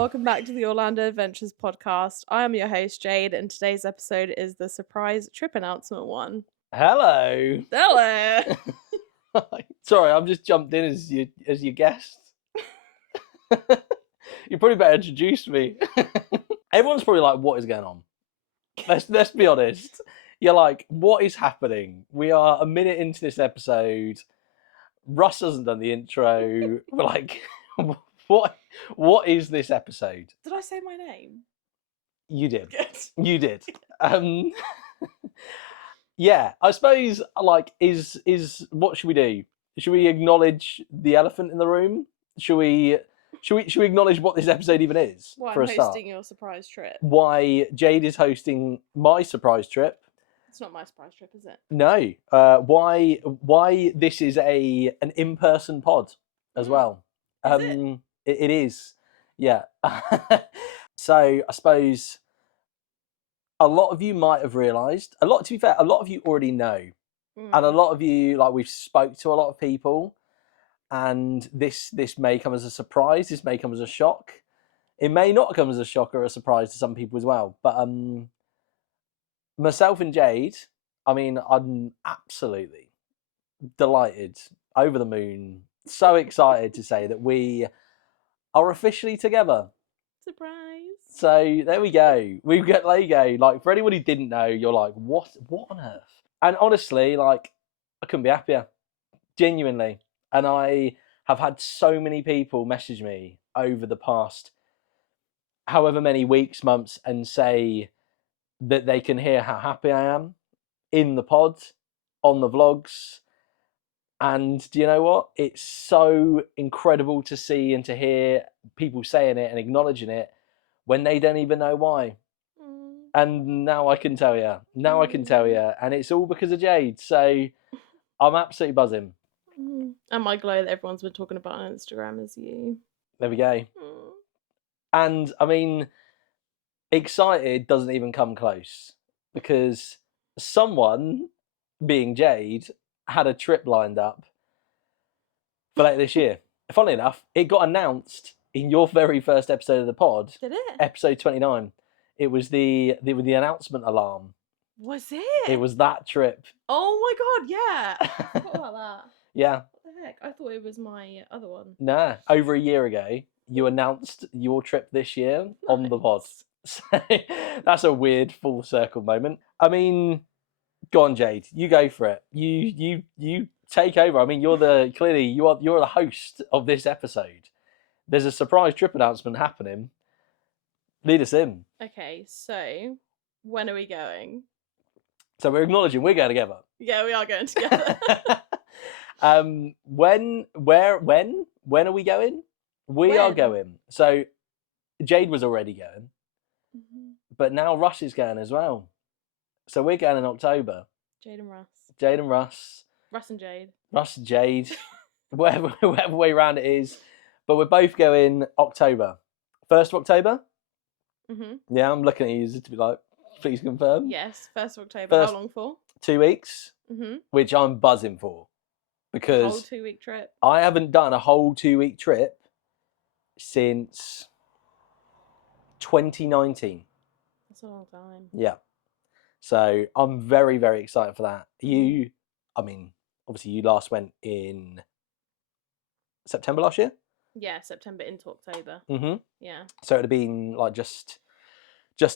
welcome back to the Orlando Adventures podcast. I am your host, Jade, and today's episode is the surprise trip announcement one. Hello. Hello. Sorry, I've just jumped in as your guest. You probably better introduce me. Everyone's probably like, what is going on? Let's be honest. You're like, what is happening? We are a minute into this episode. Russ hasn't done the intro. We're like, what is this episode? Did I say my name? You did. Good. You did. Yeah, I suppose, like, is what should we do? Should we acknowledge the elephant in the room? Should we acknowledge what this episode even is? Well, for I'm a start? hosting your surprise trip. Why Jade is hosting my surprise trip? It's not my surprise trip, is it? No. Why this is an in-person pod as well? Is it? It is. Yeah. So I suppose a lot of you might have realised. To be fair, a lot of you already know. And a lot of you, like, we've spoke to a lot of people, and this may come as a surprise. This may come as a shock. It may not come as a shock or a surprise to some people as well. But myself and Jade, I mean, I'm absolutely delighted, over the moon, so excited to say that we are officially together. Surprise. So there we go. We've got Lego. Like, for anyone who didn't know, you're like, what on earth? And honestly, like, I couldn't be happier. Genuinely. And I have had so many people message me over the past however many weeks, months, and say that they can hear how happy I am in the pod, on the vlogs. And do you know what? It's so incredible to see and to hear people saying it and acknowledging it when they don't even know why. And now I can tell you. And it's all because of Jade. So I'm absolutely buzzing. And my glow that everyone's been talking about on Instagram is you. There we go. And I mean, excited doesn't even come close, because someone, being Jade, had a trip lined up for later this year. Funnily enough, it got announced in your very first episode of the pod. Did it? Episode 29. It was the announcement alarm. Was it? It was that trip. Oh my god, yeah. I forgot about that. Yeah. What the heck? I thought it was my other one. Nah, over a year ago, you announced your trip this year on the pod. So that's a weird full circle moment. I mean, go on, Jade. You go for it. You take over. I mean, you're the host of this episode. There's a surprise trip announcement happening. Lead us in. Okay, so when are we going? So we're acknowledging we're going together. Yeah, we are going together. When are we going? We are going. So Jade was already going, but now Russ is going as well. So we're going in October. Jade and Russ. Russ and Jade. whatever way around it is. But we're both going October. 1st of October? Yeah, I'm looking at you to be like, please confirm. Yes, 1st of October. How long for? 2 weeks, which I'm buzzing for. Because a whole 2-week trip. I haven't done a whole 2-week trip since 2019. That's a long time. Yeah. So I'm very, very excited for that. Obviously you last went in September last year? Yeah, September into October. Yeah. So it would have been like just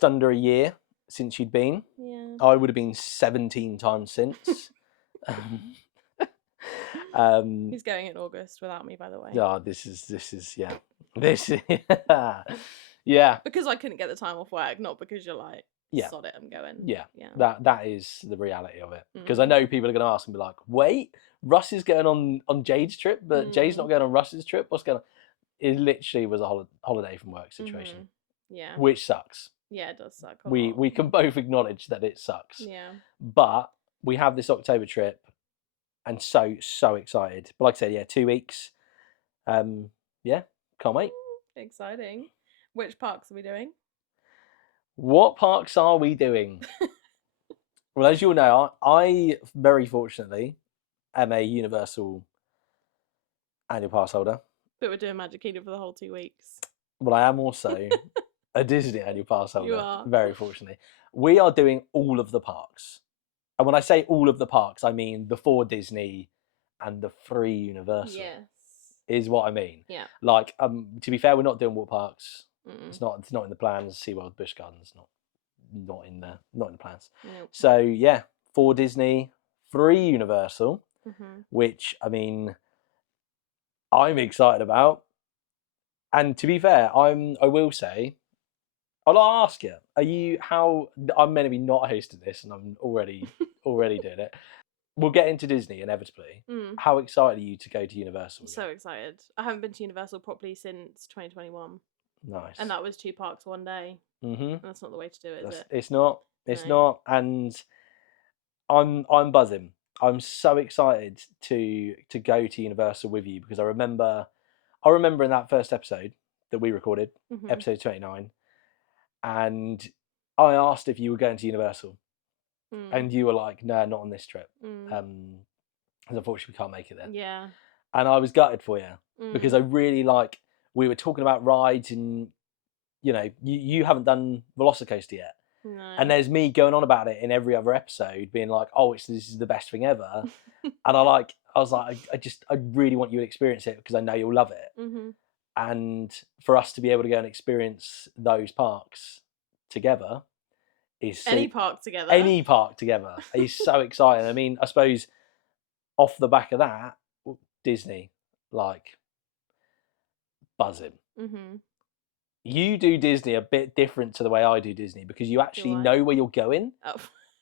under a year since you'd been. Yeah. I would have been 17 times since. He's going in August without me, by the way. Yeah, this is yeah. Yeah. Because I couldn't get the time off work, not because you're like, sod it, I'm going. Yeah. That is the reality of it. Because I know people are going to ask and be like, wait, Russ is going on Jade's trip, but Jade's not going on Russ's trip. What's going on? It literally was a holiday from work situation. Yeah. Which sucks. Yeah, it does suck. We can both acknowledge that it sucks. Yeah. But we have this October trip, and so excited. But like I said, yeah, 2 weeks. Yeah, can't wait. Exciting. Which parks are we doing? What parks are we doing? Well, as you all know, I very fortunately am a Universal annual pass holder. But we're doing Magic Kingdom for the whole 2 weeks. Well, I am also a Disney annual pass You holder, are. very fortunately. We are doing all of the parks. And when I say all of the parks, I mean the 4 Disney and the 3 Universal Yes. is what I mean. Yeah. Like, to be fair, we're not doing water parks. Mm-mm. It's not in the plans. SeaWorld, Busch Gardens, not in the plans. Nope. So yeah, 4 Disney, 3 Universal, Mm-hmm. which I mean, I'm excited about. And to be fair, I will say, I'll ask you, are you how I'm meant to be not hosting this and I'm already doing it. We'll get into Disney inevitably. Mm. How excited are you to go to Universal So again? excited. I haven't been to Universal properly since 2021. And Nice. that was 2 parks one day. Mm-hmm. That's not the way to do it, is it? It's not. It's No. not. And I'm buzzing. I'm so excited to go to Universal with you because I remember in that first episode that we recorded, Mm-hmm. episode 29, and I asked if you were going to Universal, Mm. and you were like, "No, not on this trip." Mm. Because unfortunately we can't make it there. Yeah. And I was gutted for you because I Mm. really like. We were talking about rides, and you haven't done Velocicoaster yet. And No. there's me going on about it in every other episode, being like, "Oh, this is the best thing ever," and I was like, I really want you to experience it because I know you'll love it. Mm-hmm. And for us to be able to go and experience those parks together is Any park together. any park together is so exciting. I mean, I suppose off the back of that, Disney, like buzzing. Mm-hmm. You do Disney a bit different to the way I do Disney because you Do actually I? know where you're going. Oh.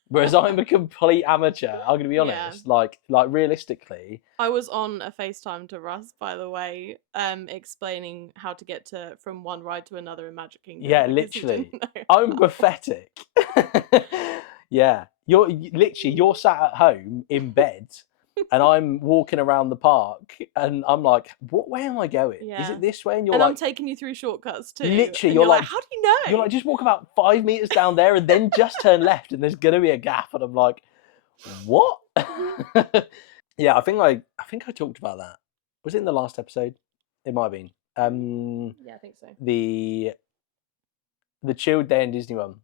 Whereas I'm a complete amateur. I'm gonna be Yeah. honest. Like realistically, I was on a FaceTime to Russ, by the way, explaining how to get from one ride to another in Magic Kingdom yeah, because he literally, didn't know I'm how. pathetic. Yeah, you're sat at home in bed, and I'm walking around the park, and I'm like, "What way am I going? Is Yeah. it this way?" And you're And I'm like, taking you through shortcuts too. literally, And you're like, how do you you're know? like, just walk about 5 meters down there, and then just turn left, and there's gonna be a gap, and I'm like, what? Yeah, I think I talked about that. Was it in the last episode? It might have been. Yeah, I think so. The chilled day in Disney one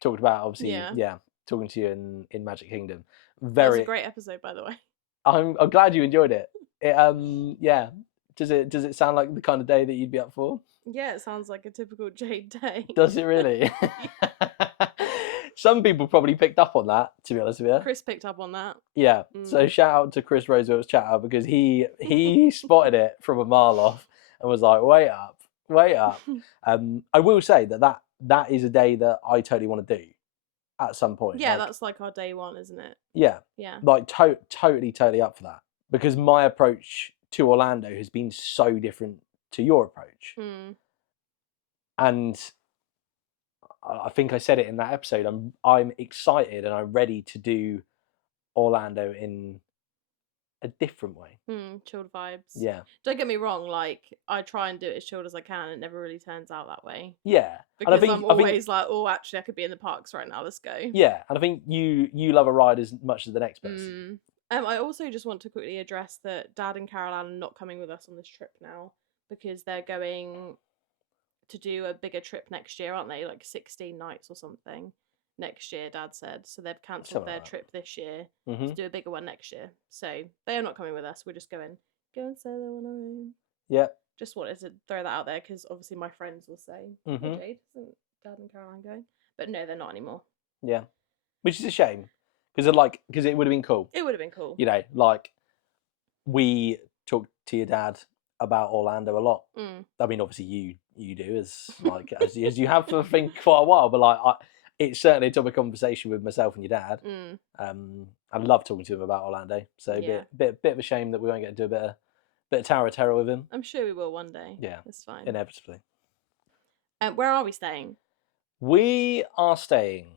talked about obviously, Yeah. yeah, talking to you in Magic Kingdom. That was a Very. great episode, by the way. I'm glad you enjoyed it. Yeah. Does it sound like the kind of day that you'd be up for? Yeah, it sounds like a typical Jade day. Does it really? Some people probably picked up on that, to be honest with you. Chris picked up on that. Yeah. So shout out to Chris Roosevelt's chatter because he spotted it from a mile off and was like, wait up, wait up. I will say that is a day that I totally want to do at some point. Yeah, like, that's like our day one, isn't it? yeah, Yeah. like totally up for that because my approach to Orlando has been so different to your approach, and I think I said it in that episode. I'm excited and I'm ready to do Orlando in a different way. Chilled vibes. Yeah. Don't get me wrong, like, I try and do it as chilled as I can. It never really turns out that way. Yeah. Because I'm always like, oh, actually, I could be in the parks right now. Let's go. Yeah. And I think you love a ride as much as the next person. I also just want to quickly address that Dad and Caroline are not coming with us on this trip now because they're going to do a bigger trip next year, aren't they? Like 16 nights or something next year, Dad said. So they've cancelled their trip this year to do a bigger one next year. So they are not coming with us. We're just going solo on our own. Yeah. Just wanted to throw that out there because obviously my friends will say, "Hey, Jade, isn't Dad and Caroline going?" But no, they're not anymore. Yeah. Which is a shame because it would have been cool. It would have been cool. You know, like we talked to your dad about Orlando a lot. I mean, obviously you do as you have for I think quite a while, but like it's certainly a topic of conversation with myself and your dad. I love talking to him about Orlando. So Yeah. bit of a shame that we won't get to do a bit of Tower of Terror with him. I'm sure we will one day. Yeah, it's fine. Inevitably. Where are we staying? We are staying,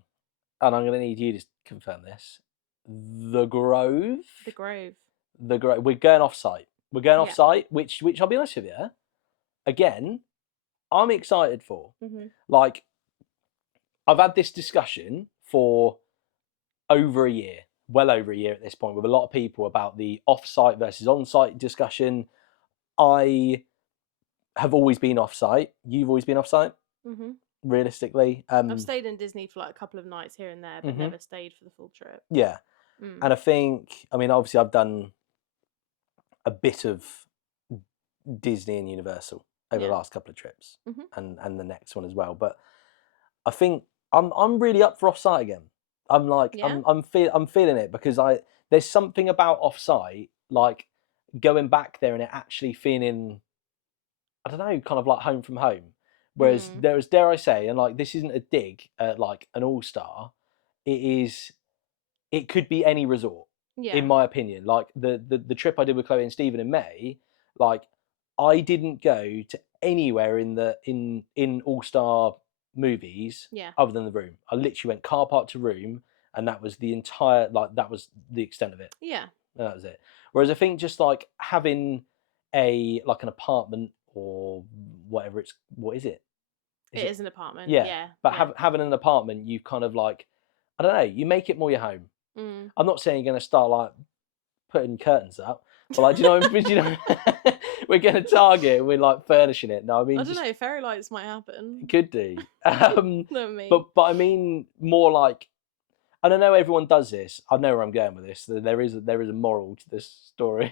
and I'm going to need you to confirm this. The Grove. The Grove. The Grove. We're going off site. We're going off site, which I'll be honest with you. Again, I'm excited for. Like, I've had this discussion for over a year, well over a year at this point, with a lot of people about the off-site versus on-site discussion. I have always been off-site. You've always been off-site, Mhm. realistically. I've stayed in Disney for like a couple of nights here and there, but never stayed for the full trip. Yeah. And I think, I mean, obviously I've done a bit of Disney and Universal over the Yeah. last couple of trips, Mhm. and the next one as well. But I think I'm really up for off-site again. I'm like Yeah. I'm feeling it, because there's something about off-site, like going back there and it actually feeling, I don't know, kind of like home from home. Whereas Mm. there's, dare I say, and like this isn't a dig at like an all-star, it is, it could be any resort, in Yeah. my opinion. Like the trip I did with Chloe and Stephen in May, like I didn't go to anywhere in All Star movies Yeah. other than the room. I literally went car park to room, and that was the entire, like that was the extent of it. Yeah. That was it. Whereas I think just like having a like an apartment or whatever it's, what is it? Is It it? is an apartment. Yeah, Yeah. but Yeah. having an apartment, you kind of like, I don't know, you make it more your home. Mm. I'm not saying you're going to start like putting curtains up, but like, do you know, we're going to Target and we're like furnishing it. No, I I mean, don't just know. Fairy lights might happen. could do. Not me. But I mean more like, and I know everyone does this. I know where I'm going with this. There is a moral to this story.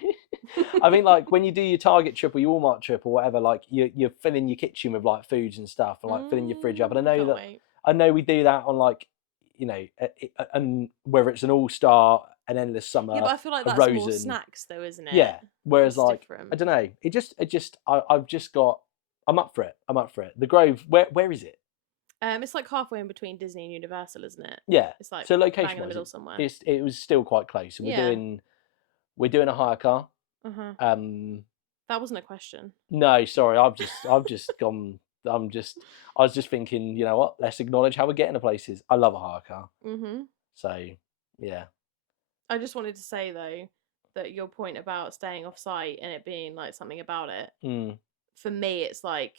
I think like when you do your Target trip or your Walmart trip or whatever, like you're filling your kitchen with like foods and stuff, and like filling your fridge up. And I know Can't that, wait. I know we do that on like, you know, and whether it's an All Star, an Endless Yeah, Summer, but I feel like a that's more Rosen, snacks, though, isn't it? yeah. Whereas It's like, I different. don't know, I've just got, I'm up for it. I'm up for it. The Grove, where is it? It's like halfway in between Disney and Universal, isn't it? Yeah. It's like So bang location in the wise, middle somewhere. it was still quite close. So Yeah. we're doing a hire car. Uh huh. Um, That wasn't a question. no, sorry, I've just gone. I was just thinking, you know what? Let's acknowledge how we're getting to places. I love a hire car. Mhm. So yeah. I just wanted to say though that your point about staying off site and it being like something about it, Mm, for me, it's like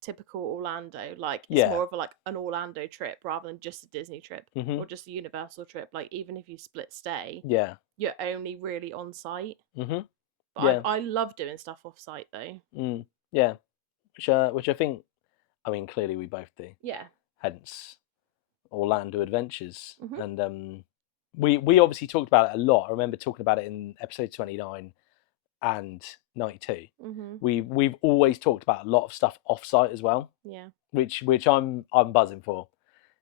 typical Orlando. Like it's yeah. more of a, like an Orlando trip rather than just a Disney trip Mhm. or just a Universal trip. Like even if you split stay, Yeah. you're only really on site. Mhm. But Yeah. I love doing stuff off site though. Mm, yeah. Which I think. I mean, clearly we both do. Yeah. Hence Orlando Adventures, Mhm. and we obviously talked about it a lot. I remember talking about it in episode 29 and 92. Mhm. We've always talked about a lot of stuff off site as well, Yeah. which I'm buzzing for,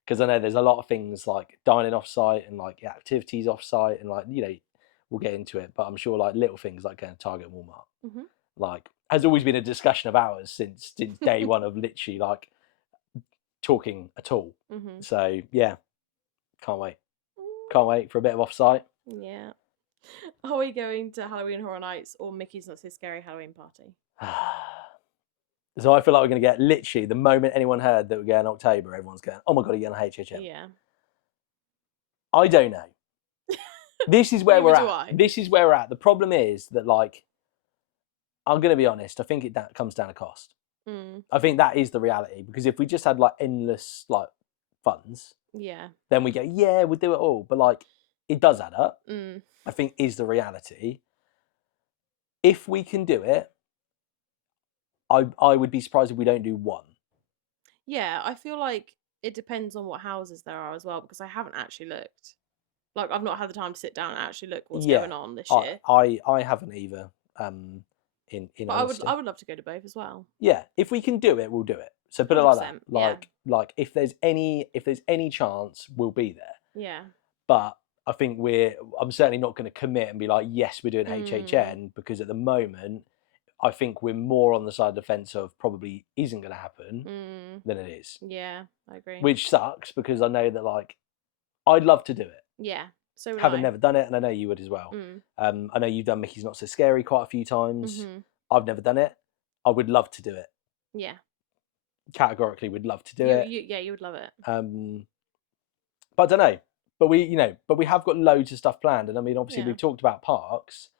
because I know there's a lot of things like dining off site and like activities off site, and like, you know, we'll get into it, but I'm sure like little things like going to Target and Walmart, Mhm. like, has always been a discussion of ours since day one of literally like talking at all. Mhm. So yeah, can't wait. Can't wait for a bit of off site. Yeah. Are we going to Halloween Horror Nights or Mickey's Not So Scary Halloween Party? So I feel like we're going to get, literally the moment anyone heard that we're going in October, everyone's going, "Oh my god, are you going to HHM?" Yeah. I don't know. This is where we're Neither do at. I. This is where we're at. The problem is that, like, I'm going to be honest. I think that comes down to cost. Mm. I think that is the reality, because if we just had like endless like funds, Yeah. then we go, yeah, we'll do it all. But like, it does add up. Mm. I think is the reality. If we can do it, I would be surprised if we don't do one. Yeah, I feel like it depends on what houses there are as well because I haven't actually looked. Like I've not had the time to sit down and actually look what's Yeah, going on this year. I haven't either. In But I honesty, would love to go to both as well. yeah, if we can do it, we'll do it. So put it like that. 100%. Yeah. Like if there's any chance, we'll be there. Yeah. But I think I'm certainly not going to commit and be like, yes, we're doing Mm. HHN, because at the moment, I think we're more on the side of the fence of probably isn't going to happen Mm. than it is. Yeah, I agree. Which sucks, because I know that like I'd love to do it. Yeah. So would Having I. never done it, and I know you would as well. Mm. I know you've done Mickey's Not So Scary quite a few times. Mhm. I've never done it. I would love to do it. Yeah. Categorically, would love to do it. Yeah, you would love it. But I don't know. But we have got loads of stuff planned, and I mean, obviously, Yeah. we've talked about parks.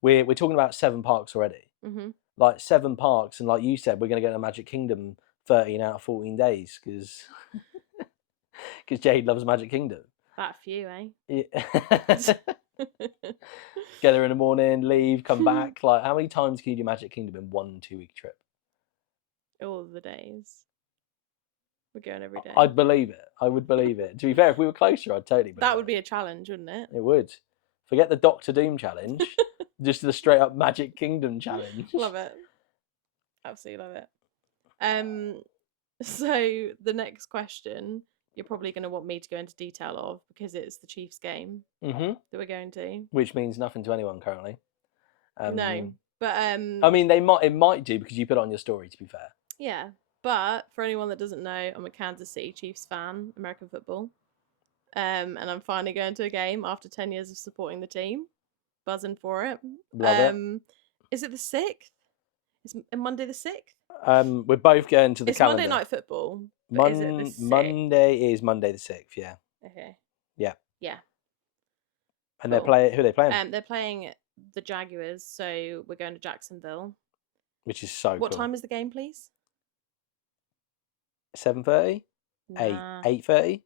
We're talking about 7 parks already. Mhm. Like 7 parks, and like you said, we're going to go to Magic Kingdom 13 out of 14 days because Jade loves Magic Kingdom. That few, eh? Yeah. Get there in the morning, leave, come back. Like, how many times can you do Magic Kingdom in 1 2-week trip? All of the days. We're going every day. I'd believe it. I would believe it. To be fair, if we were closer, I'd totally believe That would it. be a challenge, wouldn't it? It would. Forget the Doctor Doom challenge. Just the straight up Magic Kingdom challenge. Love it. Absolutely love it. So the next question you're probably going to want me to go into detail of because it's the Chiefs game that we're going to. Which means nothing to anyone currently. No, but I mean, it might do because you put it on your story. To be fair. Yeah, but for anyone that doesn't know, I'm a Kansas City Chiefs fan, American football. And I'm finally going to a game after 10 years of supporting the team. Buzzing for it. Love it. Is it the 6th? Is Monday the 6th? We're both going to the It's calendar. Monday Night Football. But is it the 6th? Monday is Monday the 6th, yeah. Okay. Yeah. Yeah. And Cool. who are they playing? They're playing the Jaguars, so we're going to Jacksonville. Which is so What cool. time is the game, please? 7:30? Nah. 8:30?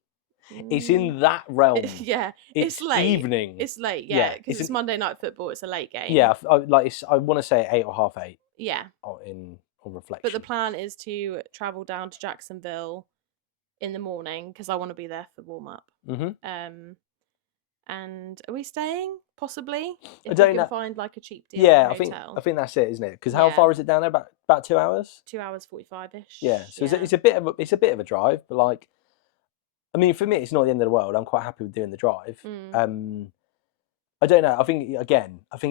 It's in that realm. Yeah, it's late. Evening. It's late, yeah, because it's Monday Night Football. It's a late game. Yeah, I want to say 8 or half 8. Yeah. On reflection. But the plan is to travel down to Jacksonville in the morning because I want to be there for warm up. And are we staying? Possibly. If we can find like a cheap deal. Yeah, in a hotel. I think that's it, isn't it? Because how far is it down there? About 2 hours. 2 hours 45-ish. Yeah, so it's a bit of a drive, but like, I mean, for me, it's not the end of the world. I'm quite happy with doing the drive. I don't know. I think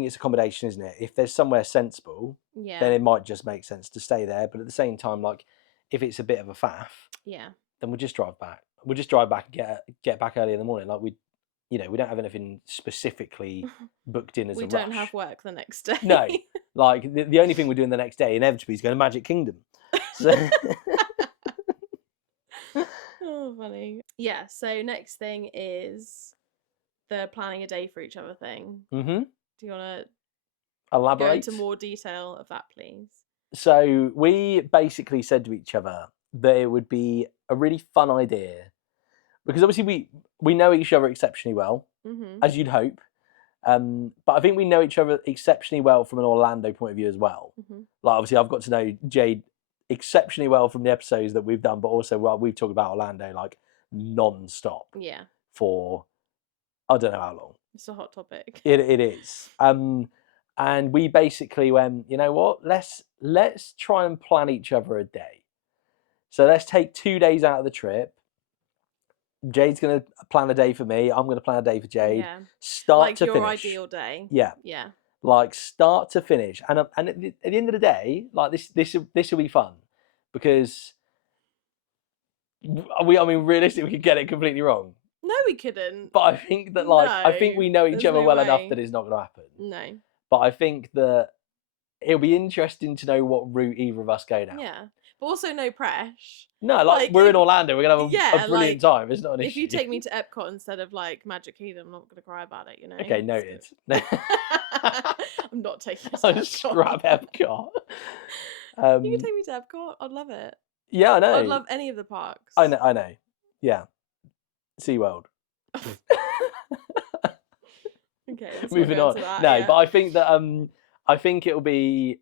it's a combination, isn't it? If there's somewhere sensible, then it might just make sense to stay there. But at the same time, like, if it's a bit of a faff, then we'll just drive back. We'll just drive back and get back early in the morning. Like we don't have anything specifically booked in as a rush. We don't have work the next day. No, like the only thing we're doing the next day inevitably is going to Magic Kingdom. So. Oh, funny. Yeah. So next thing is the planning a day for each other thing. Do you want to elaborate? Go into more detail of that, please? So we basically said to each other that it would be a really fun idea because obviously we know each other exceptionally well, as you'd hope. But I think we know each other exceptionally well from an Orlando point of view as well. Like obviously I've got to know Jade exceptionally well from the episodes that we've done, but also we've talked about Orlando like non-stop. Yeah. For I don't know how long. It's a hot topic. It is. And we basically went, you know what? Let's try and plan each other a day. So let's take 2 days out of the trip. Jade's going to plan a day for me. I'm going to plan a day for Jade. Yeah. Start to finish. Like your ideal day. Yeah. Yeah. Like start to finish. And at the end of the day, like this will be fun because realistically, we could get it completely wrong. No, we couldn't. But I think that I think we know each other well enough that it's not going to happen. No. But I think that it'll be interesting to know what route either of us go down. Yeah. But also no pressure. No, like we're in Orlando. We're going to have a brilliant time. It's not an issue. If you take me to Epcot instead of like Magic Kingdom, I'm not going to cry about it, you know? Okay, noted. I'm not taking you to I'll just scrap Epcot. You can take me to Epcot. I'd love it. Yeah, I know. I'd love any of the parks. I know. Yeah. SeaWorld. Okay, moving on. But I think that I think it'll be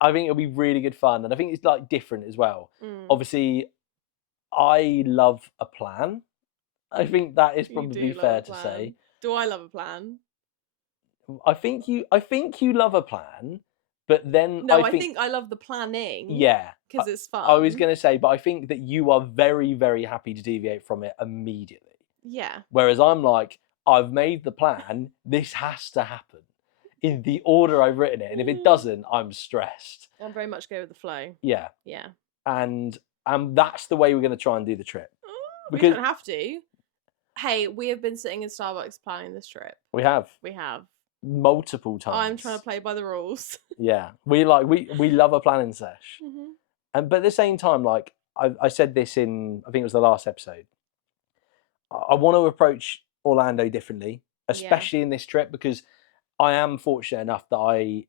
really good fun, and I think it's like different as well. Obviously, I love a plan. I think that is probably fair to say. Do I love a plan? I think you love a plan, but then I think I love the planning. Yeah, because it's fun. I was going to say, but I think that you are very, very happy to deviate from it immediately. Yeah. Whereas I'm like, I've made the plan. This has to happen in the order I've written it, and if it doesn't, I'm stressed. I'm very much go with the flow. Yeah. Yeah. And that's the way we're going to try and do the trip. We don't have to. Hey, we have been sitting in Starbucks planning this trip. We have. Multiple times. I'm trying to play by the rules. Yeah, we love a planning sesh, but at the same time, like I said this in, I think it was the last episode. I want to approach Orlando differently, especially in this trip, because I am fortunate enough that I,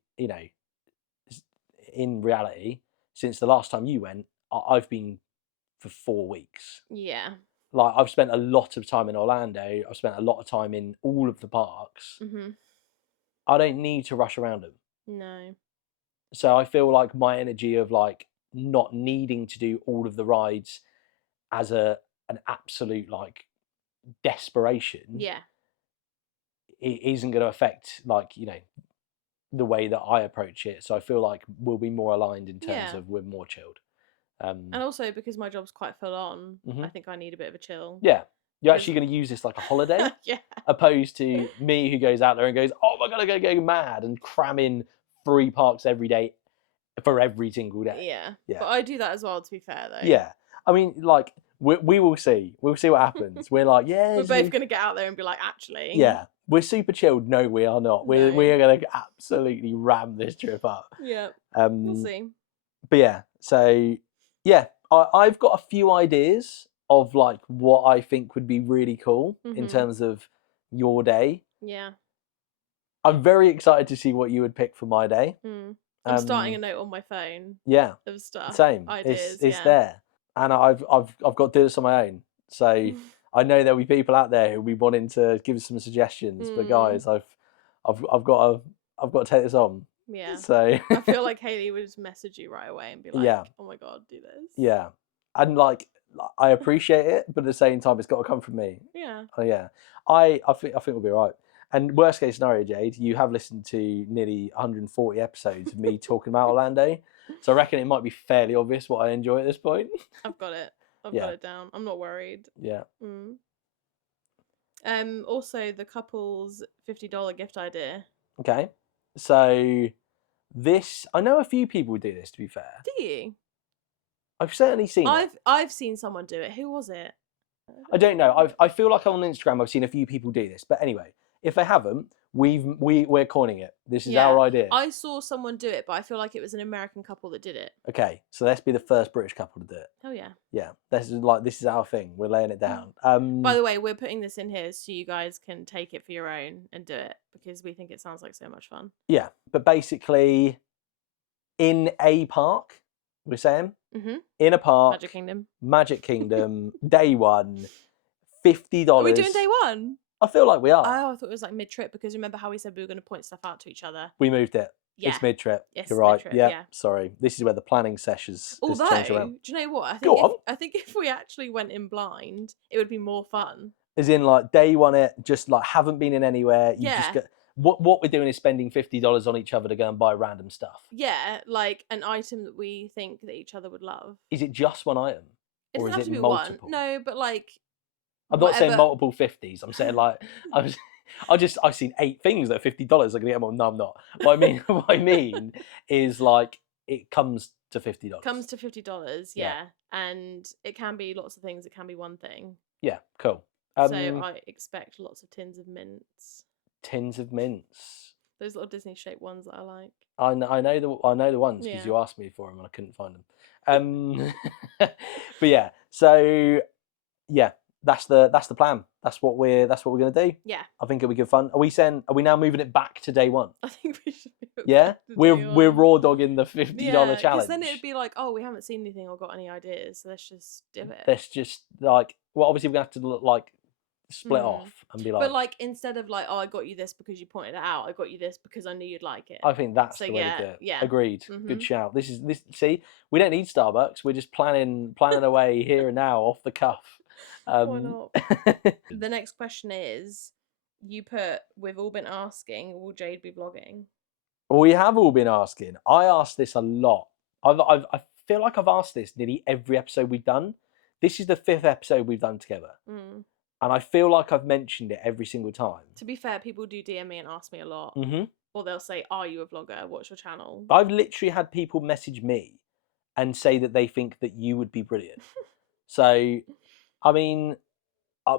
in reality, since the last time you went, I've been for 4 weeks. Yeah. Like I've spent a lot of time in Orlando. I've spent a lot of time in all of the parks. I don't need to rush around them. No. So I feel like my energy of like not needing to do all of the rides as an absolute like desperation, Yeah. it isn't going to affect like the way that I approach it. So I feel like we'll be more aligned in terms Yeah. of we're more chilled. And also because my job's quite full on, I Mhm. think I need a bit of a chill. Yeah, you're Because actually going to use this like a holiday, yeah. opposed to me who goes out there and goes, oh my god, I'm going to go mad and cram in 3 parks every day for every single day. Yeah. Yeah. But I do that as well, to be fair, though. Yeah. I mean, like, we will see. We'll see what happens. We're like, yeah. We're both going to get out there and be like, actually. Yeah. We're super chilled. No, we are not. No. We're going to absolutely ram this trip up. Yeah. We'll see. But yeah. So, yeah. I've got a few ideas of, like, what I think would be really cool in terms of your day. Yeah. I'm very excited to see what you would pick for my day. I'm starting a note on my phone. Yeah. Of stuff. Same. Ideas. It's there. And I've got to do this on my own. So I know there'll be people out there who'll be wanting to give us some suggestions. But guys, I've got to take this on. Yeah. So I feel like Hayley would just message you right away and be like, yeah. oh my god, do this. Yeah. And like I appreciate it, but at the same time it's got to come from me. Yeah. Oh yeah. I think we'll be all right. And worst case scenario, Jade, you have listened to nearly 140 episodes of me talking about Orlando. So I reckon it might be fairly obvious what I enjoy at this point. I've got it. I've got it down. I'm not worried. Yeah. Also the couple's $50 gift idea. Okay. So this, I know a few people do this, to be fair. Do you? I've certainly seen it. I've seen someone do it. Who was it? I don't know. I feel like on Instagram I've seen a few people do this. But anyway, if they haven't, we're coining it. This is our idea. I saw someone do it, but I feel like it was an American couple that did it. Okay, so let's be the first British couple to do it. Oh yeah. Yeah, this is our thing. We're laying it down. By the way, we're putting this in here so you guys can take it for your own and do it because we think it sounds like so much fun. Yeah, but basically, in a park, we're saying in a park, Magic Kingdom, day one, $50. Are we doing day one? I feel like we are. Oh, I thought it was like mid-trip because remember how we said we were going to point stuff out to each other? We moved it. Yeah. It's mid-trip. Yes, you're right. mid-trip, yeah. Sorry. This is where the planning sessions has changed around. Do you know what? I think if we actually went in blind, it would be more fun. As in, like, day one, it just like haven't been in anywhere. You just get what we're doing is spending $50 on each other to go and buy random stuff. Yeah, like an item that we think that each other would love. Is it just one item, it or is have it to be multiple? One. No, but like. I'm not saying multiple 50s. I'm saying like I've seen 8 things that are $50. I'm gonna get them all. No, I'm not. What I mean is like it comes to $50. Comes to $50, yeah. And it can be lots of things. It can be one thing. Yeah, cool. So I expect lots of tins of mints. Tins of mints. Those little Disney shaped ones that I like. I know the ones because you asked me for them and I couldn't find them. But yeah, so yeah. That's the plan. That's what we're gonna do. Yeah. I think it'll be good fun. Are we now moving it back to day one? I think we should. We're raw dogging the $50 challenge. Because then it'd be like, oh, we haven't seen anything or got any ideas, so let's just do it. Let's just like, well, obviously we're gonna have to like split off and be like. But like instead of like, oh, I got you this because you pointed it out. I got you this because I knew you'd like it. I think that's the way to do it. Yeah. Agreed. Good shout. This. See, we don't need Starbucks. We're just planning away here and now off the cuff. Why not? The next question is, you put, we've all been asking, will Jade be vlogging? We have all been asking. I asked this a lot. I feel like I've asked this nearly every episode we've done. This is the 5th episode we've done together. And I feel like I've mentioned it every single time. To be fair, people do DM me and ask me a lot. Or they'll say, are you a vlogger? What's your channel? I've literally had people message me and say that they think that you would be brilliant. So, I mean,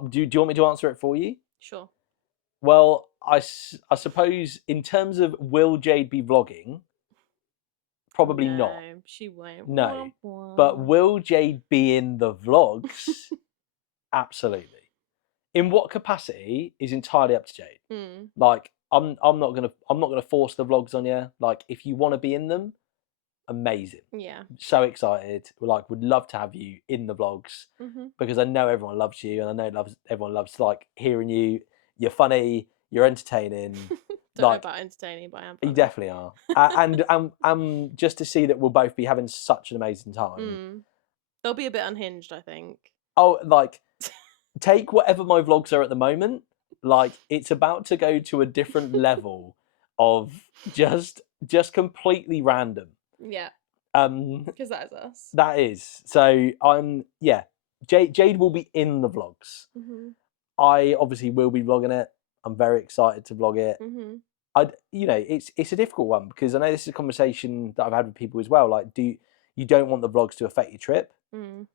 do you want me to answer it for you? Sure. Well, I suppose in terms of will Jade be vlogging, probably not. No, she won't. No. But will Jade be in the vlogs? Absolutely. In what capacity is entirely up to Jade. Like, I'm not gonna force the vlogs on you. Like, if you want to be in them, amazing. Yeah. So excited. Like, would love to have you in the vlogs because I know everyone loves you and I know everyone loves like hearing you. You're funny. You're entertaining. Don't know Like, about entertaining, but I am you funny. definitely are. And just to see that we'll both be having such an amazing time. They'll be a bit unhinged, I think. Oh, like, take whatever my vlogs are at the moment. Like, it's about to go to a different level of just completely random. Yeah, Um, because that is us. that is. So yeah. Jade will be in the vlogs. I obviously will be vlogging it. I'm very excited to vlog it. It's a difficult one because I know this is a conversation that I've had with people as well. Like, you don't want the vlogs to affect your trip?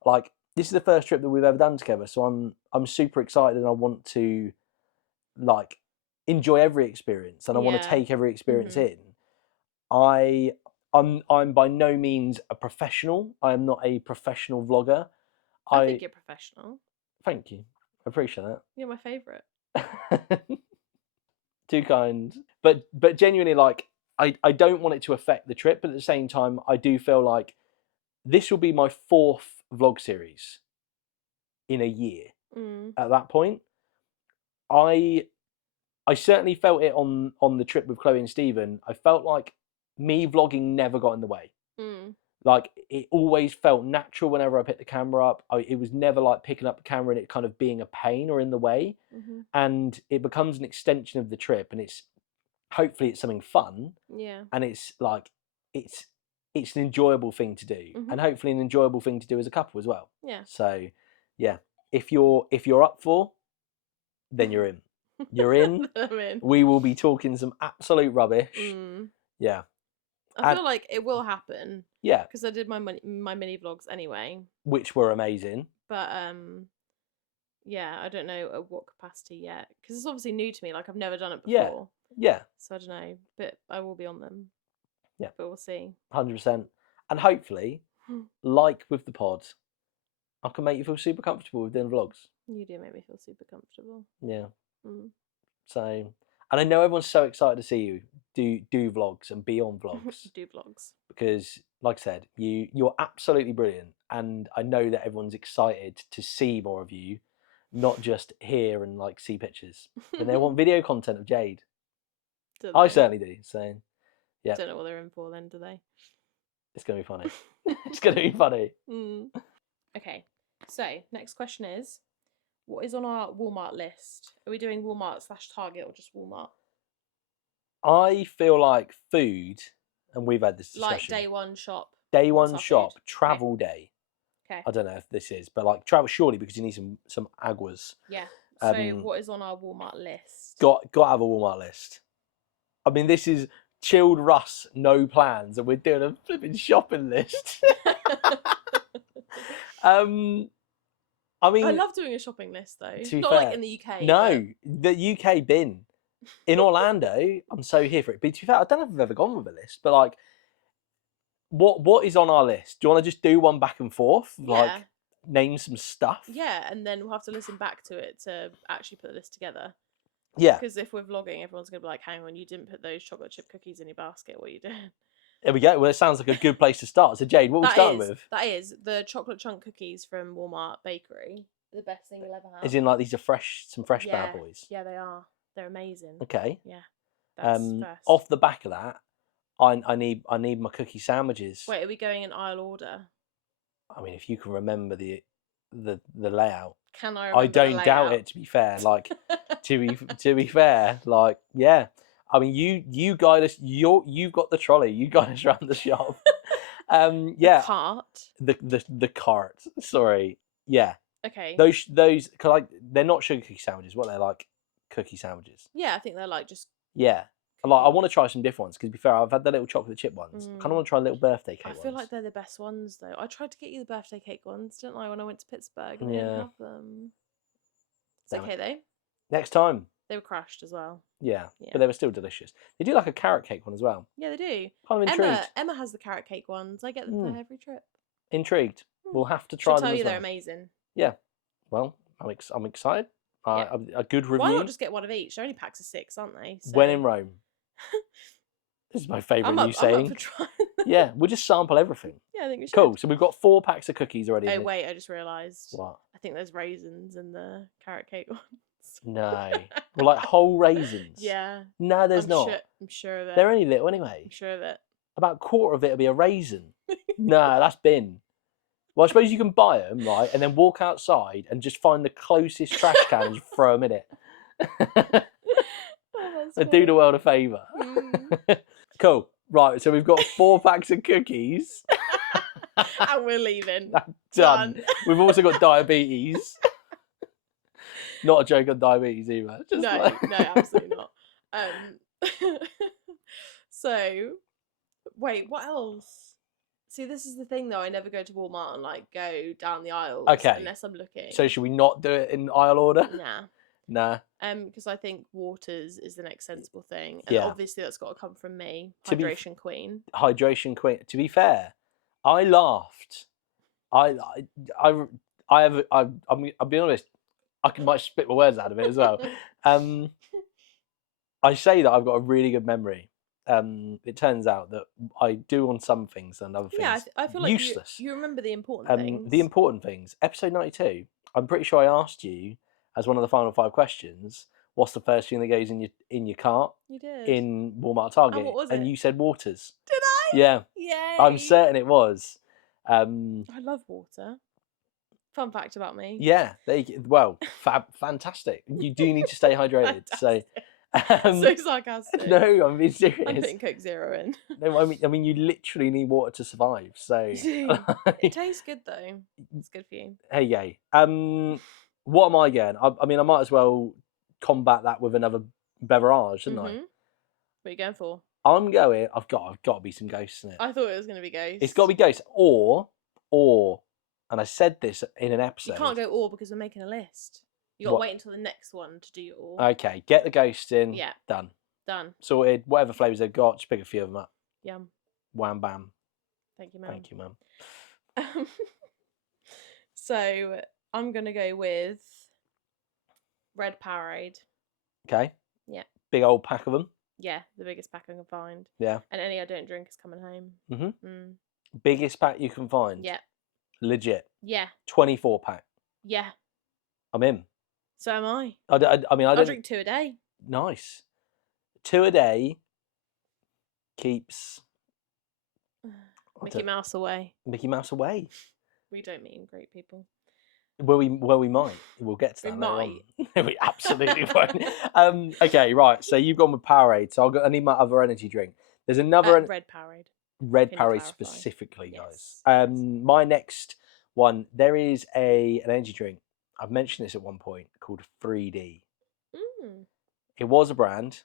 Like, this is the first trip that we've ever done together, so I'm super excited and I want to, like, enjoy every experience and I want to take every experience in. I'm by no means a professional. I am not a professional vlogger. I think you're professional. Thank you. I appreciate that. You're my favourite. Too kind. But genuinely, like, I don't want it to affect the trip, but at the same time, I do feel like this will be my 4th vlog series in a year. At that point, I certainly felt it on the trip with Chloe and Stephen. I felt like me vlogging never got in the way. Like, it always felt natural whenever I picked the camera up. It was never like picking up the camera and it kind of being a pain or in the way. And it becomes an extension of the trip, and hopefully it's something fun. Yeah. And it's like, it's an enjoyable thing to do, and hopefully an enjoyable thing to do as a couple as well. Yeah. So yeah, if you're up for, then you're in. You're in. I'm in. We will be talking some absolute rubbish. Yeah. I feel like it will happen. Yeah. Because I did my mini vlogs anyway. Which were amazing. But yeah, I don't know at what capacity yet. Because it's obviously new to me. Like, I've never done it before. Yeah. So I don't know. But I will be on them. Yeah. But we'll see. 100%. And hopefully, like with the pod, I can make you feel super comfortable with doing vlogs. You do make me feel super comfortable. Yeah. So, and I know everyone's so excited to see you do vlogs and be on vlogs. Do vlogs. Because, like I said, you're absolutely brilliant, and I know that everyone's excited to see more of you, not just hear and like see pictures. But they want video content of Jade. I certainly do. So, yeah. Don't know what they're in for then, do they? It's gonna be funny. It's gonna be funny. Okay. So next question is, what is on our Walmart list? Are we doing Walmart/Target or just Walmart? I feel like food, and we've had this discussion. Like day one shop. Day one shop, travel day. Okay. I don't know if this is, but like travel surely because you need some aguas. Yeah. So what is on our Walmart list? Got to have a Walmart list. I mean, this is chilled Russ, no plans, and we're doing a flipping shopping list. I mean, I love doing a shopping list though. Not fair, like in the UK. No, the UK bin. In Orlando, I'm so here for it. But to be fair, I don't know if I've ever gone with a list, but like, what is on our list? Do you want to just do one back and forth? Yeah. Like, name some stuff? Yeah, and then we'll have to listen back to it to actually put the list together. Yeah. Because if we're vlogging, everyone's going to be like, hang on, you didn't put those chocolate chip cookies in your basket. What are you doing? There we go. Well, it sounds like a good place to start. So, Jade, what are we starting with? That is the chocolate chunk cookies from Walmart Bakery. The best thing you'll ever have. As in, like, these are some fresh bad boys. Yeah, they are. They're amazing. Okay. Yeah. That's first. Off the back of that, I need my cookie sandwiches. Wait, are we going in aisle order? I mean, if you can remember the layout. Can I remember I don't doubt it, to be fair. Like, to be fair, like, yeah. I mean, you guide us. You've got the trolley. You guide us around the shop. Yeah. The cart. The cart. Sorry. Yeah. Okay. Those cause they're not sugar cookie sandwiches. What they're like, cookie sandwiches. Yeah, I think they're like just. Yeah. Like, I want to try some different ones because, to be fair, I've had the little chocolate chip ones. I kind of want to try little birthday cake ones. I feel like they're the best ones, though. I tried to get you the birthday cake ones, didn't I, when I went to Pittsburgh? And I didn't have them. It's okay, though. Next time. They were crushed as well. Yeah, but they were still delicious. They do like a carrot cake one as well. Yeah, they do. Kind of intrigued. Emma has the carrot cake ones. I get them for every trip. Intrigued. We'll have to try them. I'll tell you, well. they're amazing. Yeah. Well, I'm excited. A good review. Why not just get one of each? They're only packs of 6, aren't they? So... When in Rome. This is my favourite new saying. I'm up for trying. Yeah, we'll just sample everything. Yeah, I think we should. Cool. So we've got 4 packs of cookies already. Oh wait, I just realised. What? I think there's raisins in the carrot cake ones. No. Well, like whole raisins. Yeah. No, there's I'm not. Sure, I'm sure of it. They're only little anyway. I'm sure of it. About a quarter of it will be a raisin. No, that's bin. Well, I suppose you can buy them, right, and then walk outside and just find the closest trash can and just throw them in it. Oh, They that's do the funny. world a favour. Cool. Right, so we've got 4 packs of cookies. And we're leaving. Done. We've also got diabetes. Not a joke on diabetes either. Just No, like... no, absolutely not. So, wait, what else? See, this is the thing though. I never go to Walmart and like go down the aisles unless I'm looking. So should we not do it in aisle order? Nah. Nah. Because I think waters is the next sensible thing, and obviously that's got to come from me, hydration queen. Hydration queen. To be fair, I laughed. I'll be honest. Might spit my words out of it as well. I say that I've got a really good memory. It turns out that I do on some things and other things. Yeah, I feel like useless. You remember the important things. The important things. Episode 92. I'm pretty sure I asked you as one of the final 5 questions. What's the first thing that goes in your cart? You did. In Walmart, Target. And what was it? And you said waters. Did I? Yeah. Yay. I'm certain it was. I love water. Fun fact about me. Yeah. Well, fantastic. You do need to stay hydrated. So sarcastic. No, I'm being serious. I'm putting Coke Zero in. No, I mean, you literally need water to survive. So it tastes good though. It's good for you. Hey, yay. What am I getting? I mean, I might as well combat that with another beverage, shouldn't I? What are you going for? I'm going. I've got to be some ghosts in it. I thought it was going to be ghosts. It's got to be ghosts, or, and I said this in an episode. You can't go or because we're making a list. You got to wait until the next one to do your all. Okay, get the ghosts in. Yeah. Done. Sorted. Whatever flavours they've got, just pick a few of them up. Yum. Wham bam. Thank you, Mum. Thank you, Mum. So I'm gonna go with Red Powerade. Okay. Yeah. Big old pack of them. Yeah, the biggest pack I can find. Yeah. And any I don't drink is coming home. Biggest pack you can find. Yeah. Legit. Yeah. 24 pack. Yeah. I'm in. So am I. I mean, I'll drink 2 a day. Nice. 2 a day keeps Mickey Mouse away. Mickey Mouse away. We don't mean great people. Well, we might. We'll get to that. We might. We absolutely won't. Okay, right. So you've gone with Powerade. So I need my other energy drink. There's another Red Powerade. Red Powerade specifically, guys. My next one. There is an energy drink. I've mentioned this at one point called 3D. It was a brand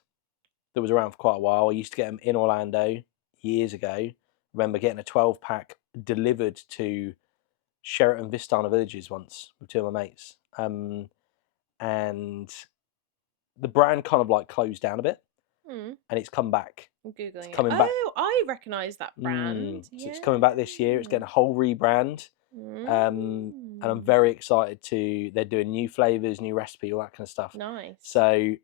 that was around for quite a while. I used to get them in Orlando years ago. Remember getting a 12-pack delivered to Sheraton Vistana Villages once with 2 of my mates. And the brand kind of like closed down a bit. And it's come back. I'm Googling it's coming back. Oh, I recognise that brand. So it's coming back this year. It's getting a whole rebrand. And I'm very excited they're doing new flavours, new recipe, all that kind of stuff. Nice. So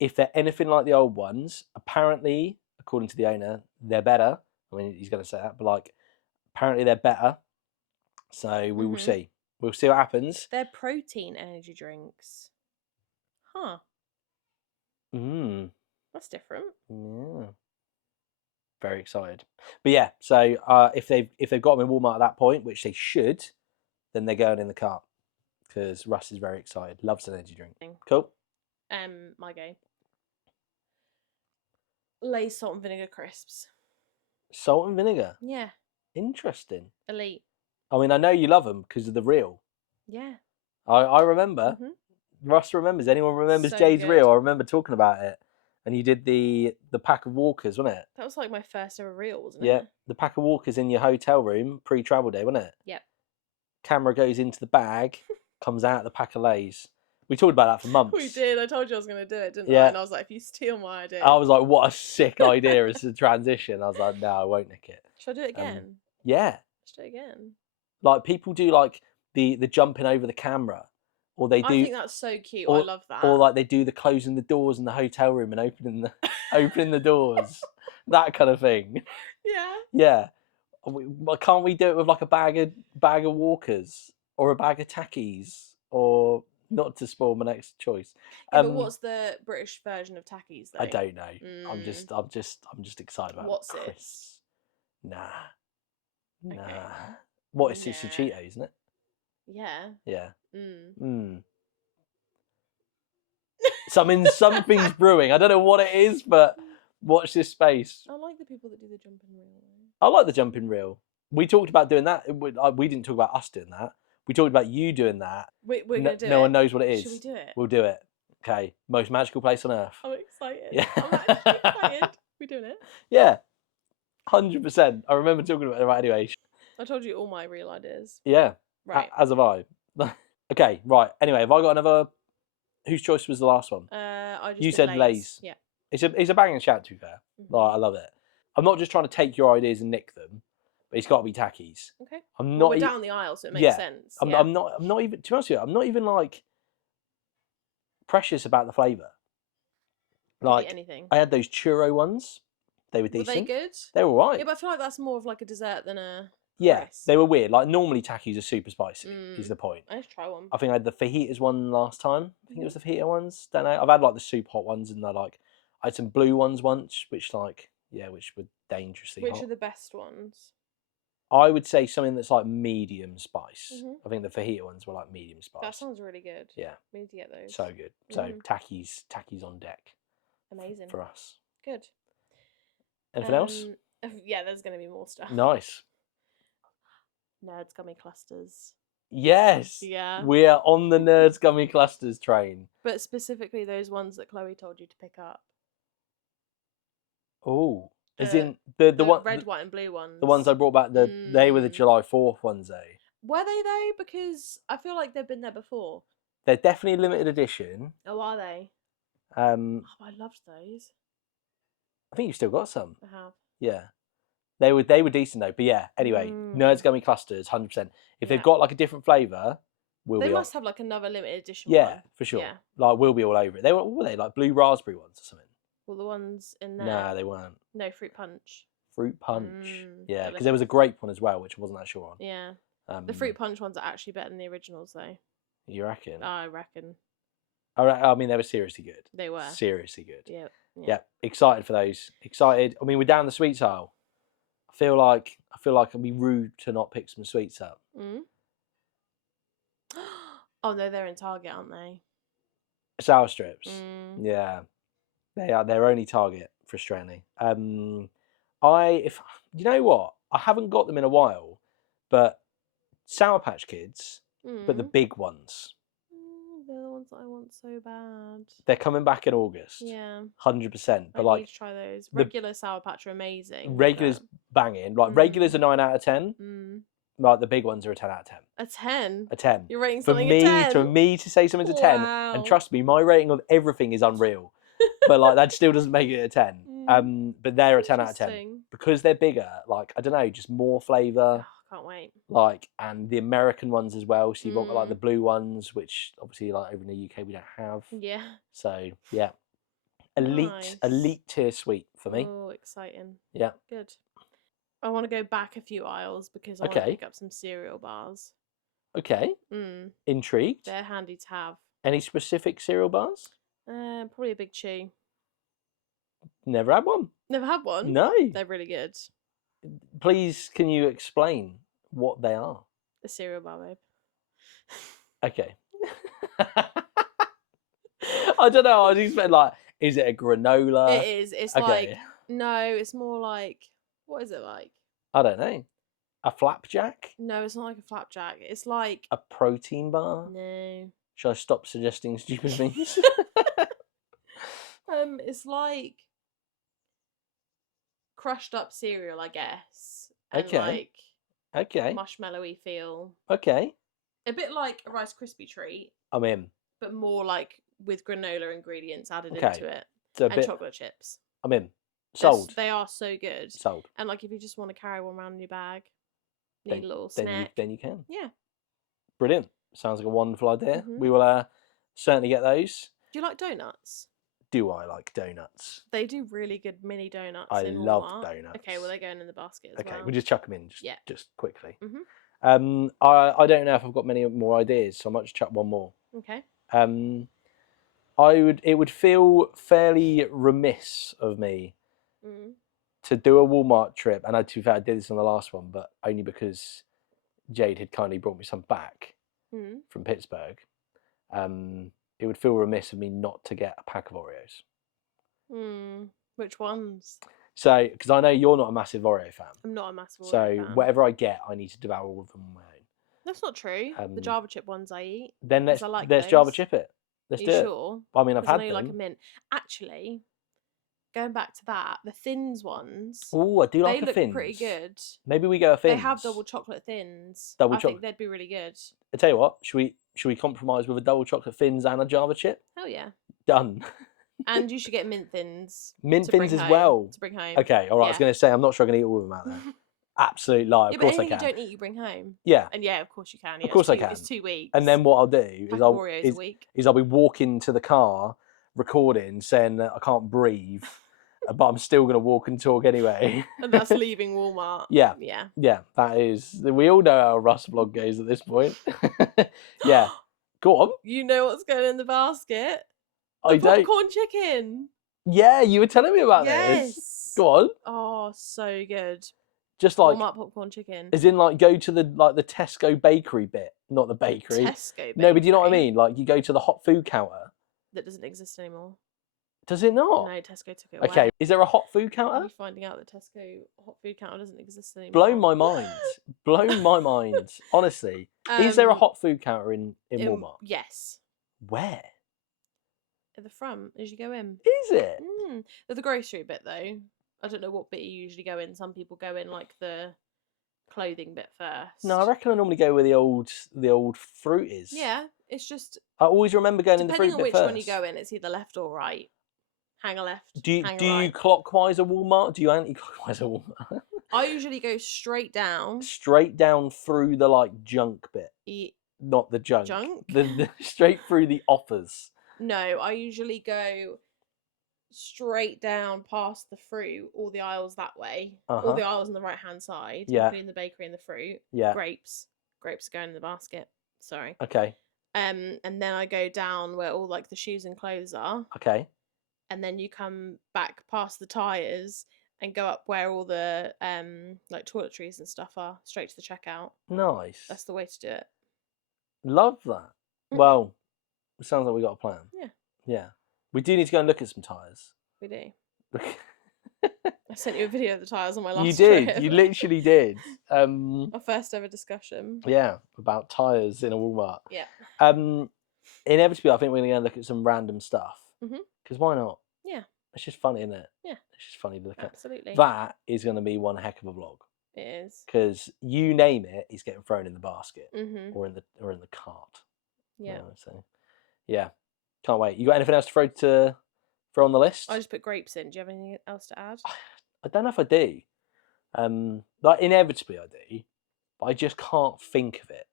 if they're anything like the old ones, apparently, according to the owner, they're better. I mean, he's going to say that, but like, apparently they're better. So we will see. We'll see what happens. They're protein energy drinks. Huh. That's different. Yeah. Very excited. But yeah, so if they've got them in Walmart at that point, which they should, then they're going in the cart. Because Russ is very excited. Loves an energy drink. Cool. My go. Lay's salt and vinegar crisps. Salt and vinegar? Yeah. Interesting. Elite. I mean, I know you love them because of the reel. Yeah. I remember. Russ remembers. Anyone remembers Jade's reel? I remember talking about it. And you did the pack of Walkers, wasn't it? That was like my first ever reel, wasn't it? Yeah. The pack of Walkers in your hotel room pre-travel day, wasn't it? Yep. Camera goes into the bag, comes out the pack of Lays. We talked about that for months. We did. I told you I was going to do it, didn't I? And I was like, if you steal my idea. I was like, what a sick idea as a transition. I was like, no, I won't nick it. Should I do it again? Yeah. Let's do it again. Like, people do, like, the jumping over the camera. Or they do. I think that's so cute. I love that. Or, like, they do the closing the doors in the hotel room and opening the doors. That kind of thing. Yeah. Yeah. Can't we do it with, like, a bag of Walkers? Or a bag of Takkies? Or not to spoil my next choice. Yeah, but what's the British version of Takkies though? I don't know. I'm Mm. just excited about What's it? crisps. Nah. Okay. What is it's a Nah. Cheeto, isn't it? Yeah. Yeah. Mm. Something's brewing. I don't know what it is, but watch this space. I like the people that do the jumping reel. I like the jumping reel. We talked about doing that. We didn't talk about us doing that. We talked about you doing that. We're gonna do it. No one knows what it is. Should we do it? We'll do it. Okay. Most magical place on earth. I'm excited. Yeah. I'm actually excited. We're doing it. Yeah. 100%. I remember talking about it right anyway. I told you all my real ideas. Yeah. Right. As have I. Okay, right. Anyway, have I got another? Whose choice was the last one? I just You did said Lay's. Yeah. It's a banging shout, to be fair. Like, I love it. I'm not just trying to take your ideas and nick them, but it's got to be Takkies. Okay. I'm not. We're down the aisle, so it makes sense. I'm not even. To be honest with you, I'm not even like precious about the flavour. Like anything. I had those churro ones. They were decent. Were they good? They were alright. Yeah, but I feel like that's more of like a dessert than a. Yeah, crisp. they were weird. Like normally Takkies are super spicy. Is the point? Let's try one. I think I had the fajitas one last time. I think it was the fajita ones. Don't know. I've had like the super hot ones, and I had some blue ones once, which were dangerously hot. Which are the best ones? I would say something that's like medium spice. I think the fajita ones were like medium spice. That sounds really good. Yeah. We need to get those. So good. So Takkies on deck. Amazing. For us. Good. Anything else? Yeah, there's going to be more stuff. Nice. Nerds gummy clusters. Yes. Yeah. We are on the Nerds Gummy Clusters train. But specifically those ones that Chloe told you to pick up. Oh. As in the one, red, white and blue ones. The ones I brought back, they were the July 4th ones, eh? Were they though? Because I feel like they've been there before. They're definitely a limited edition. Oh, are they? I loved those. I think you've still got some. I have. Yeah. They were decent though. But yeah, anyway, Nerds Gummy Clusters, 100%. If they've got like a different flavour, they must have like another limited edition one. Yeah, for sure. Yeah. Like we'll be all over it. What were they? Like blue raspberry ones or something? Well, the ones in there. Nah, they weren't. No, fruit punch. Fruit punch. Yeah, because there was a grape one as well, which I wasn't that sure on. Yeah. The fruit punch ones are actually better than the originals though. You reckon? I reckon. I mean, they were seriously good. They were. Seriously good. Yeah. Excited for those. Excited. I mean, we're down the sweets aisle. I feel like it'd be rude to not pick some sweets up. Oh no, they're in Target, aren't they? Sour strips. Yeah, they are. They're only Target, frustratingly. If you know what, I haven't got them in a while, but Sour Patch Kids, but the big ones. They're the ones that I want so bad. They're coming back in August. Yeah. 100%. But I need to try those. Regular Sour Patch are amazing. Regulars banging. Like regulars are 9 out of 10. Like the big ones are a 10 out of 10. A 10? A 10. You're rating something a 10? For me to say something's a 10, and trust me, my rating of everything is unreal. But like that still doesn't make it a 10. But they're a 10 out of 10. Because they're bigger, like, I don't know, just more flavour. Can't wait. Like, and the American ones as well. So you've got like the blue ones, which obviously like over in the UK we don't have. Yeah. So yeah. Elite tier sweet for me. Oh, exciting. Yeah. Good. I want to go back a few aisles because I want to pick up some cereal bars. Okay. Intrigued. They're handy to have. Any specific cereal bars? Probably a Big Chew. Never had one. Never had one? No. They're really good. Please, can you explain what they are? A cereal bar, babe. Okay. I don't know. I was expecting like, is it a granola? It is. It's like, no, it's more like, what is it like? I don't know. A flapjack? No, it's not like a flapjack. It's like a protein bar. No. Should I stop suggesting stupid things? It's like crushed up cereal, I guess. And okay. Marshmallowy feel. Okay. A bit like a Rice Krispie treat. I'm in. But more like with granola ingredients added into it. So and chocolate chips. I'm in. Sold. They are so good. Sold. And like if you just want to carry one around in your bag, need a little snack. Then you can. Yeah. Brilliant. Sounds like a wonderful idea. We will certainly get those. Do you like donuts? Do I like donuts? They do really good mini donuts. I love donuts. Okay, well they're going in the basket as well. Okay, we'll just chuck them in just quickly. Mm-hmm. I don't know if I've got many more ideas, so I might just chuck one more. Okay. It would feel fairly remiss of me Mm. to do a Walmart trip, and to be fair, I did this on the last one, but only because Jade had kindly brought me some back Mm. from Pittsburgh. It would feel remiss of me not to get a pack of Oreos. Mm. Which ones? So, because I know you're not a massive Oreo fan. I'm not a massive Oreo So, fan. whatever I get, I need to devour all of them on my own. That's not true. The Java chip ones I eat. Then 'Cause I like let's those. Java chip it. Let's Are do you it. sure? I mean, I've 'Cause I had know you them. like a mint. Actually, going back to that, the Thins ones. Oh, I do like they a look Thins. pretty good. Maybe we go a Thins. They have double chocolate Thins. Double I think chocolate. they'd be really good. I tell you what, should we compromise with a double chocolate Thins and a Java chip? Hell yeah. Done. And you should get mint Thins. Mint to Thins bring as home, well. To bring home. Okay, all right. I was Yeah. going to say, I'm not sure I can eat all of them out there. Absolute lie. Yeah, Of but course I anything can. you don't eat, you bring home. Yeah. And yeah, of course you can. Yeah, Of course I can. It's 2 weeks. And then what I'll do Pack of Oreos a week. is I'll be walking to the car, recording, saying that I can't breathe, but I'm still going to walk and talk anyway. And that's leaving Walmart. Yeah. Yeah. Yeah, that is. We all know how a Russ vlog goes at this point. Yeah. Go on. You know what's going in the basket? I The don't. popcorn chicken. Yeah, you were telling me about Yes. this. Go on. Oh, so good. Just like, Walmart popcorn chicken. as in like go to the Tesco bakery bit, not the bakery. Tesco bakery. No, but do you know what I mean? Like you go to the hot food counter. That doesn't exist anymore. Does it not? No, Tesco took it away. Okay, is there a hot food Are counter? you finding out that Tesco hot food counter doesn't exist anymore? Blown my mind. Blown my mind. Honestly, is there a hot food counter in Walmart? Yes. Where At the front, as you go in. is it? At the grocery bit, though. I don't know what bit you usually go in. Some people go in like the clothing bit first. No, I reckon I normally go where the old fruit is. Yeah, it's just I always remember going in the fruit depending on bit which first. one you go in, it's either left or right. Hang a left. Do you hang a do you right. clockwise a Walmart? Do you anti-clockwise a Walmart? I usually go straight down. Straight down through the like junk bit, not the junk. Junk? The straight through the offers. No, I usually go straight down past the fruit, all the aisles that way, all the aisles on the right hand side, including the bakery and the fruit. Yeah. Grapes are going in the basket. Sorry. Okay. And then I go down where all like the shoes and clothes are. Okay. And then you come back past the tires and go up where all the like toiletries and stuff are, straight to the checkout. Nice. That's the way to do it. Love that. Well, it sounds like we got a plan. Yeah. Yeah. We do need to go and look at some tyres. We do. I sent you a video of the tyres on my last You did. trip. You literally did. Our first ever discussion. Yeah, about tyres in a Walmart. Yeah. Inevitably, I think we're going to go and look at some random stuff. Mhm. Because why not? Yeah. It's just funny, isn't it? Yeah. It's just funny to look Absolutely. at. That is going to be one heck of a vlog. It is. Because you name it, it's getting thrown in the basket or in the cart. Yeah. So, yeah, can't wait. You got anything else to throw on the list? I just put grapes in. Do you have anything else to add? I don't know if I do. Like inevitably I do, but I just can't think of it.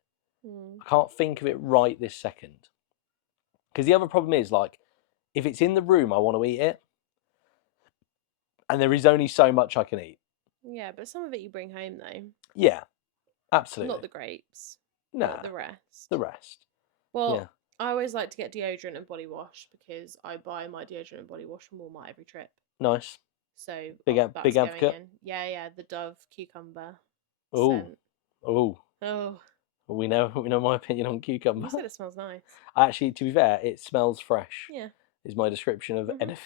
I can't think of it right this second. Because the other problem is, like, if it's in the room, I want to eat it, and there is only so much I can eat. Yeah, but some of it you bring home though. Yeah, absolutely. Not the grapes. No, But the rest. the rest. Well, Yeah. I always like to get deodorant and body wash because I buy my deodorant and body wash from Walmart every trip. Nice. So Big that's big going advocate. in. Yeah, the Dove cucumber. Oh, scent. oh. Oh, We know my opinion on cucumber. you said it smells nice. Actually, to be fair, it smells fresh. Yeah. Is my description of anything.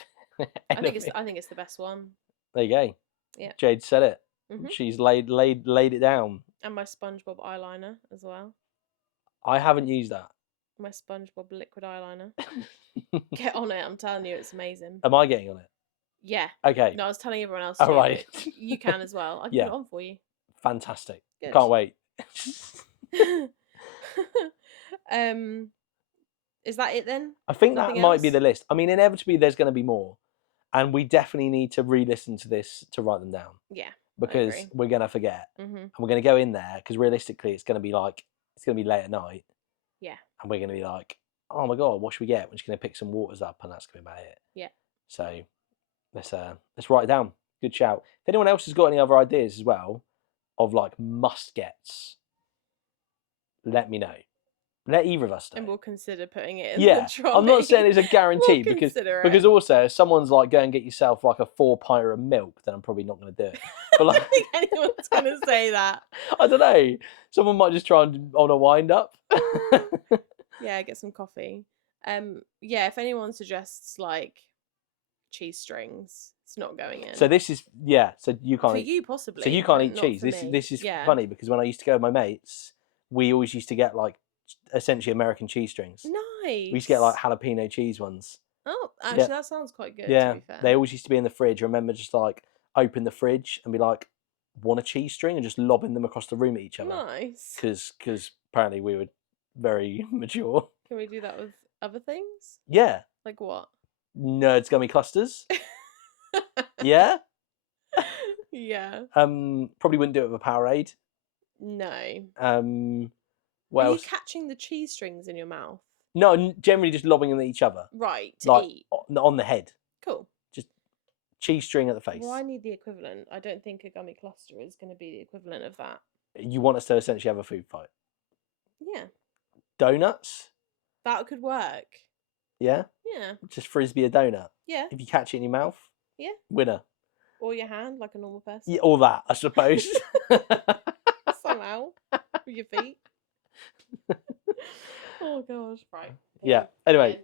I think it's the best one. There you go. Yeah. Jade said it. Mhm. She's laid it down. And my SpongeBob eyeliner as well. I haven't used that. My SpongeBob liquid eyeliner. Get on it! I'm telling you, it's amazing. Am I getting on it? Yeah. Okay. No, I was telling everyone else. All to, right. but you can as well. I can Yeah. put it on for you. Fantastic. Good. Can't wait. Is that it then? I think Nothing that might be else? the list. I mean, inevitably there's going to be more, and we definitely need to re-listen to this to write them down Yeah. because agree. we're going to forget, Mm-hmm. and we're going to go in there because realistically it's going to be late at night. Yeah. And we're going to be like, oh my god, what should we get? We're just going to pick some waters up, and that's going to be about it. Yeah. So let's write it down. Good shout. If anyone else has got any other ideas as well of like must gets, let me know. Let either of us And know. we'll consider putting it in Yeah, the trolley. I'm not saying it's a guarantee We'll because consider it. also if someone's like go and get yourself like a 4-pinter of milk, then I'm probably not going to do it. But I like, don't think anyone's going to say that. I don't know. Someone might just try and on a wind up. Yeah, get some coffee. Yeah, if anyone suggests like cheese strings, it's not going in. So this is So you can't for eat. you possibly. So you can't but eat not cheese. for This me. this is Yeah. funny because when I used to go with my mates, we always used to get like essentially American cheese strings. Nice. We used to get like jalapeno cheese ones. Oh, actually, that sounds quite good. Yeah, To be fair. they always used to be in the fridge. I remember just like open the fridge and be like, "Want a cheese string?" and just lobbing them across the room at each other. Nice. Because apparently we were very mature. Can we do that with other things? Yeah, Like what? Nerds gummy clusters. Yeah. Yeah. Probably wouldn't do it with a Powerade. No. What Are else? you catching the cheese strings in your mouth? No, generally just lobbing them at each other. Right, to like, eat. On the head. Cool. Just cheese string at the face. Well, I need the equivalent. I don't think a gummy cluster is going to be the equivalent of that. You want us to essentially have a food fight. Yeah. Donuts? That could work. Yeah? Yeah. Just frisbee a donut. Yeah. If you catch it in your mouth, Yeah. winner. Or your hand, like a normal person. Yeah, all that, I suppose. Somehow. With your feet. Oh, gosh. Right. Yeah. Anyway,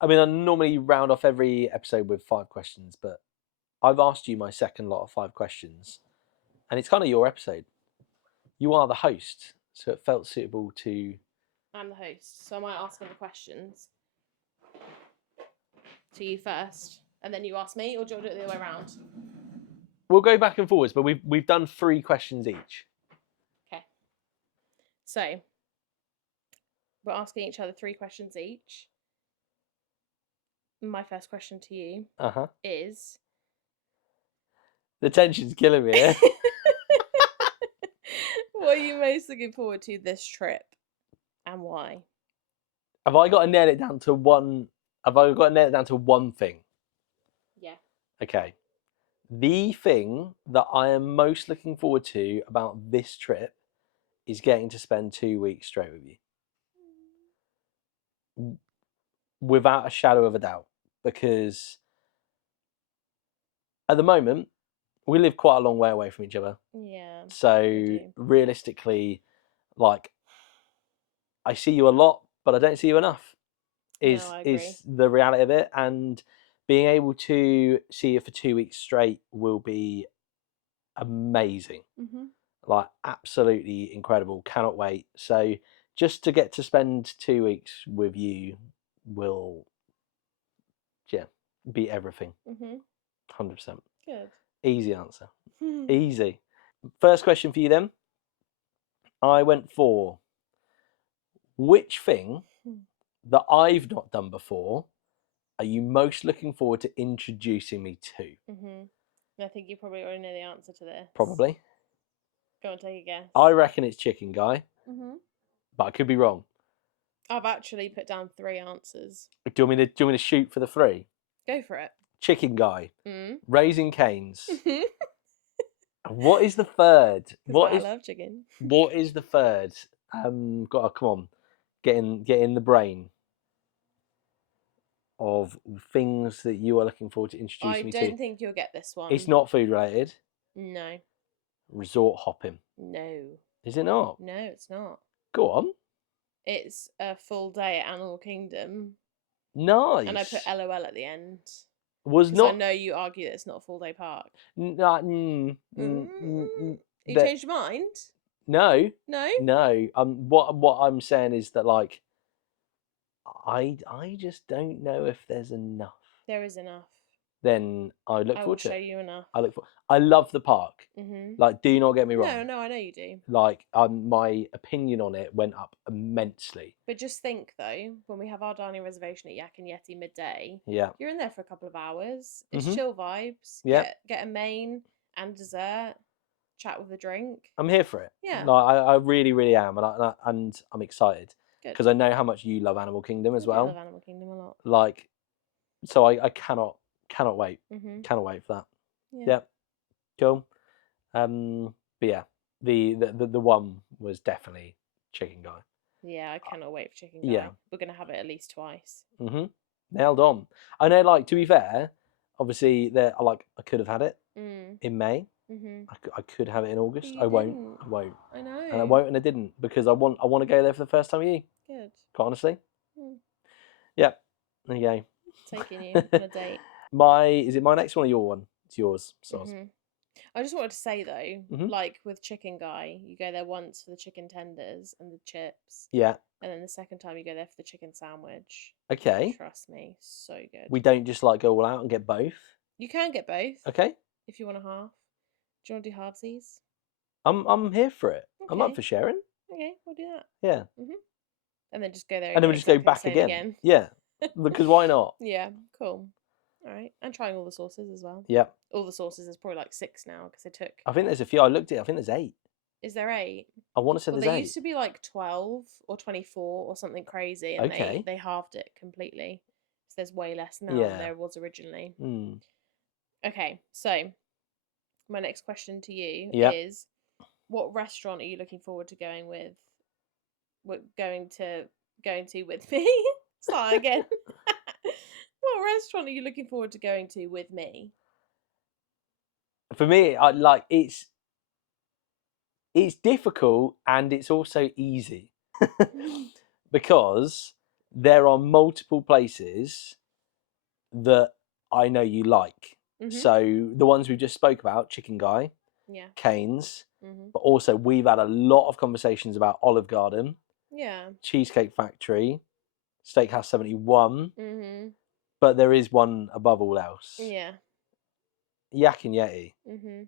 I mean, I normally round off every episode with 5 questions, but I've asked you my second lot of 5 questions, and it's kind of your episode. You are the host, so it felt suitable to... I'm the host, so I might ask them the questions to you first, and then you ask me, or do you want to do it the other way around? We'll go back and forwards, but we've done 3 questions each. Okay. So, we're asking each other 3 questions each. My first question to you is... The tension's killing me here. What are you most looking forward to this trip, and why? Have I got to nail it down to one? Have I got to nail it down to one thing? Yeah. Okay. The thing that I am most looking forward to about this trip is getting to spend 2 weeks straight with you. Without a shadow of a doubt. Because at the moment, we live quite a long way away from each other. Yeah. So realistically, like, I see you a lot, but I don't see you enough. Is the reality of it. And being able to see you for 2 weeks straight will be amazing. Like, absolutely incredible. Cannot wait. So just to get to spend 2 weeks with you will be everything. 100%. Good. Easy answer. Easy. First question for you then. I went for which thing that I've not done before are you most looking forward to introducing me to? I think you probably already know the answer to this. Probably. Go on, take a guess. I reckon it's Chicken Guy, but I could be wrong. I've actually put down 3 answers. Do you want me to shoot for the 3? Go for it. Chicken Guy, Raising Cane's. What is the third? I love chicken. What is the third? Come on, get in the brain of things that you are looking forward to introducing me to. I don't think you'll get this one. It's not food related. No. Resort hopping. No. Is it not? No, it's not. Go on. It's a full day at Animal Kingdom. Nice. And I put LOL at the end. Was not. I know you argue that it's not a full day park. You changed your mind? No. No? No. What I'm saying is that, like, I just don't know if there's enough. There is enough. Then I look forward to it. I will show you enough. I love the park. Like, do not get me wrong. No, I know you do. Like, my opinion on it went up immensely. But just think, though, when we have our dining reservation at Yak and Yeti midday, you're in there for a couple of hours. It's chill vibes. Yeah. Get a main and dessert. Chat with a drink. I'm here for it. Yeah. Like, I really, really am, and I'm excited because I know how much you love Animal Kingdom as well. I love Animal Kingdom a lot. Like, so I cannot wait. Cannot wait for that. Yeah. Cool. But yeah, the one was definitely Chicken Guy. Yeah, I cannot wait for chicken guy. Yeah. We're gonna have it at least twice. Nailed on. I know, like, to be fair, obviously, I could have had it in May. I could have it in August. you I won't. didn't. I won't. I know. And I won't, and I didn't, because I want to go there for the first time with you. Good. Quite honestly. Mm. Yep. There you go. Taking you on a date. Is it my next one or your one? It's yours. I just wanted to say though, Mhm. like with chicken guy, you go there once for the chicken tenders and the chips, Yeah. and then the second time you go there for the chicken sandwich. Okay. Trust me, so good. We don't just like go all out and get both. You can get both. Okay. If you want a half. Do you want to do halvesies? I'm here for it. Okay. I'm up for sharing. Okay, we'll do that. Yeah. And then just go there And then we just go exactly the back same again. Yeah. Because why not? Yeah, cool. All right, and trying all the sauces as well. Yeah. All the sauces, there's probably like 6 now because they took. I think there's a few. I looked at it. I think there's 8. Is there 8? I want to say Well, there's there 8. used to be like 12 or 24 or something crazy, and Okay. they halved it completely. So there's way less now Yeah. than there was originally. Mm. Okay, so my next question to you Yep. is, what restaurant are you looking forward to going with? Going to with me? Start again. What restaurant are you looking forward to going to with me? For me, it's difficult and it's also easy because there are multiple places that I know you like. So the ones we just spoke about, Chicken Guy, Yeah. Cane's, but also we've had a lot of conversations about Olive Garden, Yeah. Cheesecake Factory, Steakhouse 71, but there is one above all else. Yeah. Yak and Yeti.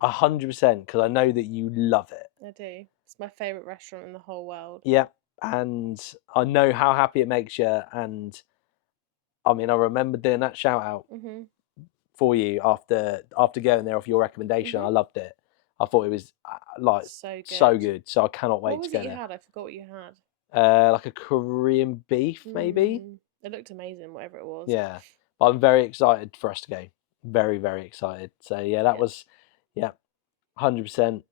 100%, because I know that you love it. I do. It's my favourite restaurant in the whole world. Yeah, and I know how happy it makes you, and I mean, I remember doing that shout out for you after going there off your recommendation. I loved it. I thought it was like so good. So I cannot wait to go there. What was it you had? I forgot what you had. Like a Korean beef, maybe. It looked amazing, whatever it was. Yeah, but I'm very excited for us to go. Very, very excited. So yeah, that was 100%.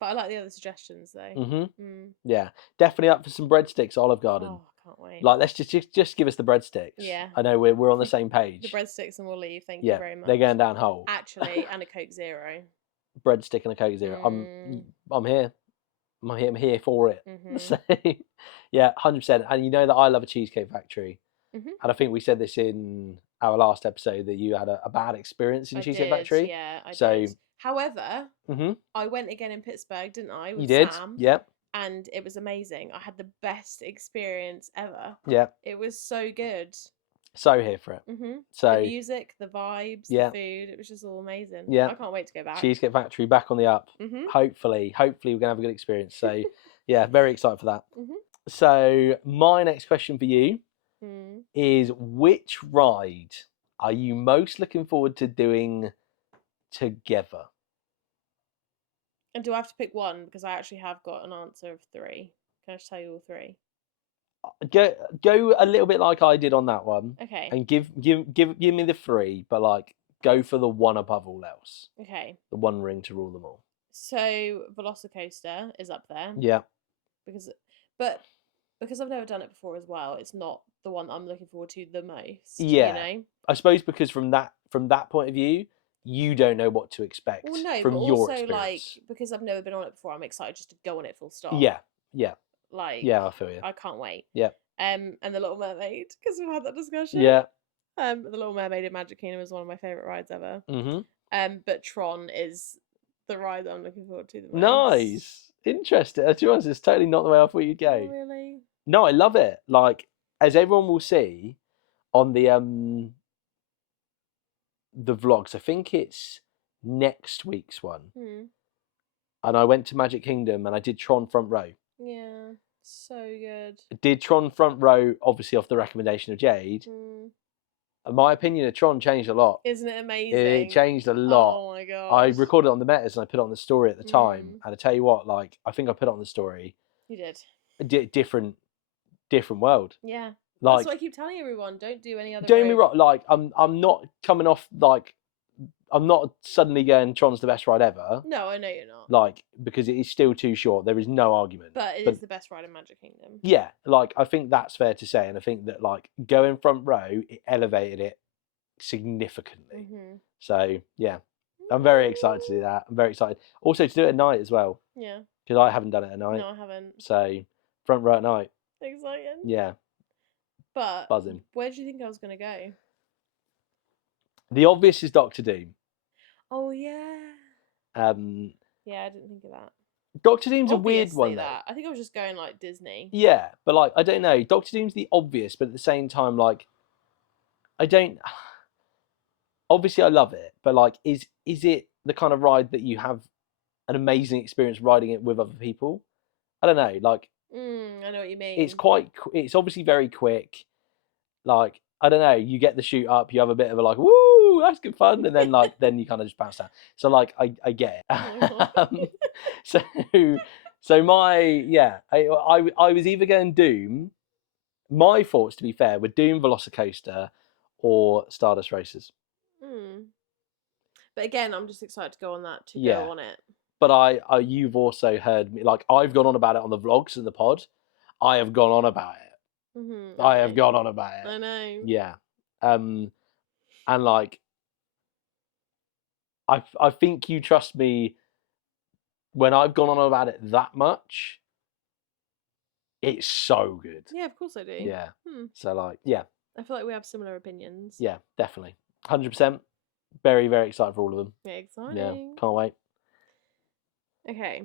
But I like the other suggestions though. Yeah, definitely up for some breadsticks, Olive Garden. Oh, I can't wait. Like, let's just give us the breadsticks. Yeah. I know we're on the same page. The breadsticks and we'll leave. Thank you very much. They're going down whole. Actually, and a Coke Zero. Breadstick and a Coke Zero. I'm here. I'm here for it. So yeah, 100%. And you know that I love a Cheesecake Factory. And I think we said this in our last episode that you had a bad experience in Cheesecake Factory. Yeah, I did. However, I went again in Pittsburgh, didn't I? With you did? Sam, yep. And it was amazing. I had the best experience ever. Yeah. It was so good. So here for it. So the music, the vibes, the food, it was just all amazing. Yeah. I can't wait to go back. Cheesecake Factory back on the up. Hopefully we're gonna have a good experience. So yeah, very excited for that. So my next question for you is, which ride are you most looking forward to doing together? And do I have to pick one? Because I actually have got an answer of 3. Can I just tell you all 3? Go a little bit like I did on that one. Okay. And give me the 3, but like go for the one above all else. Okay. The one ring to rule them all. So Velocicoaster is up there. Yeah. Because I've never done it before as well, it's not the one that I'm looking forward to the most. Yeah. You know? I suppose because from that point of view, you don't know what to expect from your experience. Like, because I've never been on it before, I'm excited just to go on it full stop. Yeah. Yeah. Like, yeah, I feel you. I can't wait. Yeah. And The Little Mermaid, because we've had that discussion. Yeah. The Little Mermaid in Magic Kingdom is one of my favourite rides ever. But Tron is the ride that I'm looking forward to the most. Nice. Interesting. To be honest, it's totally not the way I thought you'd go. Oh, really? No, I love it. Like, as everyone will see on the vlogs, I think it's next week's one. And I went to Magic Kingdom and I did Tron Front Row. Yeah, so good. I did Tron Front Row, obviously off the recommendation of Jade. And my opinion of Tron changed a lot. Isn't it amazing? It changed a lot. Oh my god! I recorded it on the Metas and I put it on the story at the time. And I tell you what, like, I think I put it on the story. You did. Different world. Yeah. Like, that's what I keep telling everyone. Don't do any other. Don't get me wrong. Like, I'm not coming off like I'm not suddenly going Tron's the best ride ever. No, I know you're not. Like, because it is still too short. There is no argument. But it is the best ride in Magic Kingdom. Yeah, like I think that's fair to say, and I think that like going front row, it elevated it significantly. Mm-hmm. So yeah, I'm very excited to do that. I'm very excited. Also to do it at night as well. Yeah. Because I haven't done it at night. No, I haven't. So front row at night. Exciting. Yeah. But buzzing. Where do you think I was gonna go? The obvious is Doctor Doom. Oh yeah. Yeah, I didn't think of that. Doctor Doom's a weird one though. I think I was just going like Disney. Yeah, but like I don't know. Doctor Doom's the obvious, but at the same time, like I don't. Obviously, I love it, but like, is it the kind of ride that you have an amazing experience riding it with other people? I don't know. Like, I know what you mean. It's obviously very quick. Like, I don't know. You get the shoot up, you have a bit of a like, woo, that's good fun, and then like then you kind of just bounce down. So like, I get it. So I was either going Doom. My thoughts, to be fair, were Doom Velocicoaster or Stardust Racers. But again, I'm just excited to go on that, go on it. But you've also heard me, like, I've gone on about it on the vlogs and the pod. I have gone on about it. Mm-hmm. I have gone on about it. I know. Yeah. And like, I think you trust me when I've gone on about it that much. It's so good. Yeah, of course I do. Yeah. So like, yeah. I feel like we have similar opinions. Yeah, definitely. 100%. Very, very excited for all of them. Yeah, exciting. Yeah, can't wait. Okay.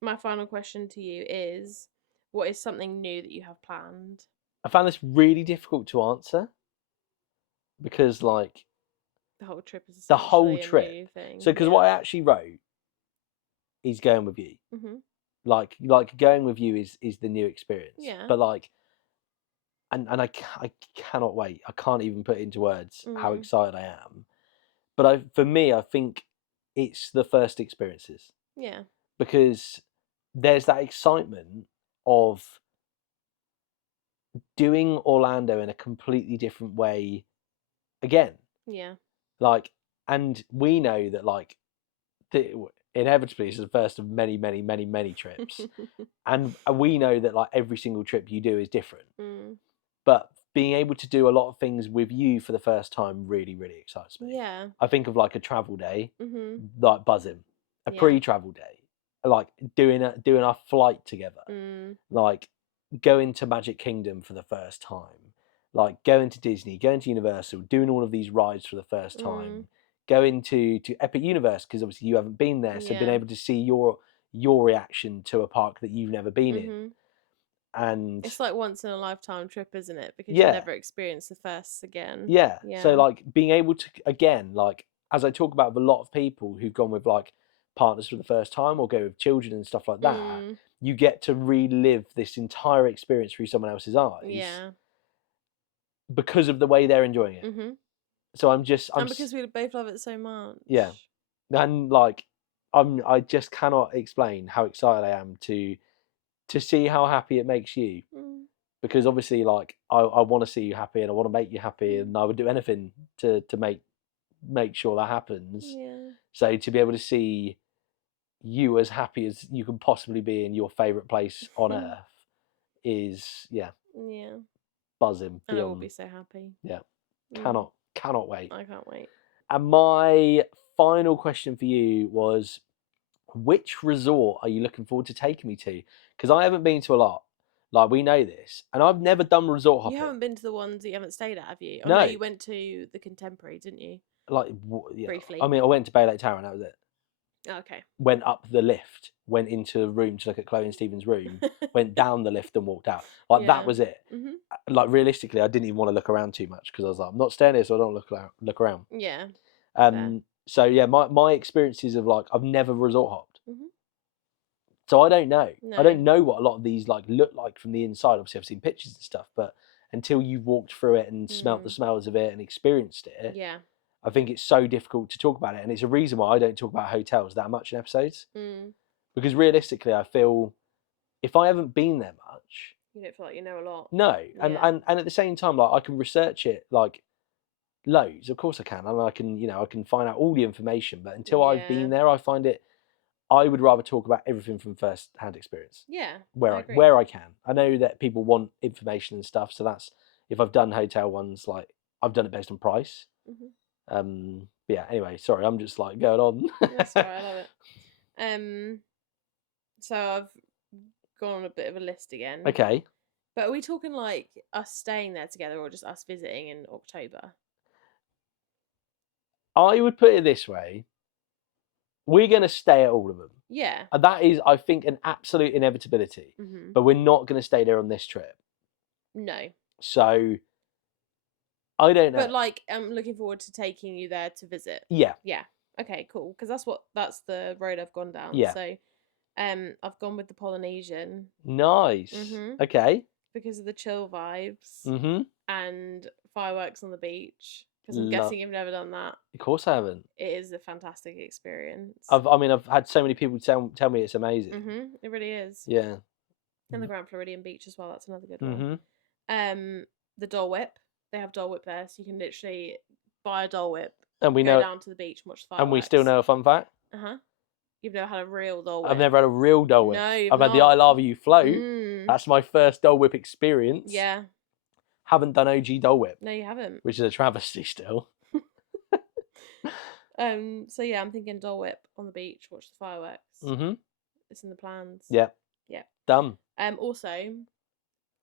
My final question to you is, what is something new that you have planned? I found this really difficult to answer because, like, the whole trip is the whole trip. A new thing. So, because what I actually wrote is going with you. Mm-hmm. Like going with you is the new experience. Yeah. But like, and I cannot wait. I can't even put into words how excited I am. But for me, I think it's the first experiences. Yeah. Because there's that excitement of doing Orlando in a completely different way again. Yeah. Like, and we know that like inevitably it's the first of many, many, many, many trips. And we know that like every single trip you do is different. But being able to do a lot of things with you for the first time really, really excites me. Yeah. I think of like a travel day, like buzzing, a pre-travel day, like doing a flight together, like going to Magic Kingdom for the first time, like going to Disney, going to Universal, doing all of these rides for the first time, going to Epic Universe because obviously you haven't been there, so being able to see your reaction to a park that you've never been in. And it's like once in a lifetime trip, isn't it? Because you never experience the first again. Yeah. So like being able to, again, like as I talk about with a lot of people who've gone with like partners for the first time or go with children and stuff like that, you get to relive this entire experience through someone else's eyes. Yeah. Because of the way they're enjoying it. So and because we both love it so much. Yeah. And like I just cannot explain how excited I am to see how happy it makes you. Because obviously like I want to see you happy and I want to make you happy and I would do anything to make sure that happens. Yeah. So to be able to see you as happy as you can possibly be in your favourite place on earth is buzzing beyond. And I will be so happy. Yeah. Cannot wait. I can't wait. And my final question for you was, which resort are you looking forward to taking me to? Because I haven't been to a lot. Like, we know this. And I've never done resort hopping. You haven't been to the ones that you haven't stayed at, have you? No. You went to the Contemporary, didn't you? Like, briefly. I mean, I went to Bay Lake Tower and that was it. Oh, okay. Went up the lift, went into the room to look at Chloe and Stephen's room, went down the lift and walked out. Like, that was it. Like, realistically, I didn't even want to look around too much because I was like, I'm not staying here, so I don't look around. Yeah. So, yeah, my experiences of, like, I've never resort hopped. So I don't know. No. I don't know what a lot of these like look like from the inside. Obviously, I've seen pictures and stuff, but until you've walked through it and smelt the smells of it and experienced it, I think it's so difficult to talk about it. And it's a reason why I don't talk about hotels that much in episodes. Because realistically, I feel if I haven't been there much, you don't feel like you know a lot. No, and at the same time, like I can research it like Loads, of course I can, and I can find out all the information. But until I've Yeah. been there, I would rather talk about everything from first-hand experience. Yeah. Where I agree. where I can. I know that people want information and stuff, so that's if I've done hotel ones, like I've done it based on price. Mhm. But yeah. Anyway, sorry, I'm just like going on. That's alright. I love it. So I've gone on a bit of a list again. Okay. But are we talking like us staying there together or just us visiting in October? I would put it this way: we're going to stay at all of them. Yeah. And that is, I think, an absolute inevitability. Mhm. But we're not going to stay there on this trip. No. So I don't know. But like, I'm looking forward to taking you there to visit. Yeah. Yeah. Okay, cool. Because that's the road I've gone down. Yeah. So, I've gone with the Polynesian. Nice. Mhm. Okay. Because of the chill vibes Mm-hmm. and fireworks on the beach. Because I'm guessing you've never done that. Of course I haven't. It is a fantastic experience. I've had so many people tell me it's amazing. Mhm. It really is. Yeah. And the Grand Floridian Beach as well. That's another good Mm-hmm. one. The Dole Whip. They have Dole Whip there, so you can literally buy a Dole Whip, And we go know, down to the beach, and watch the fireworks. and we still know a fun fact. You've never had a real Dole Whip. I've never had a real Dole Whip. No, you've I've had the not. I Love You float. Mm. That's my first Dole Whip experience. Yeah. Haven't done OG Dole Whip. No, you haven't. Which is a travesty still. So yeah, I'm thinking Dole Whip on the beach, watch the fireworks. Mm-hmm. It's in the plans. Yeah. Yeah. Done. Also,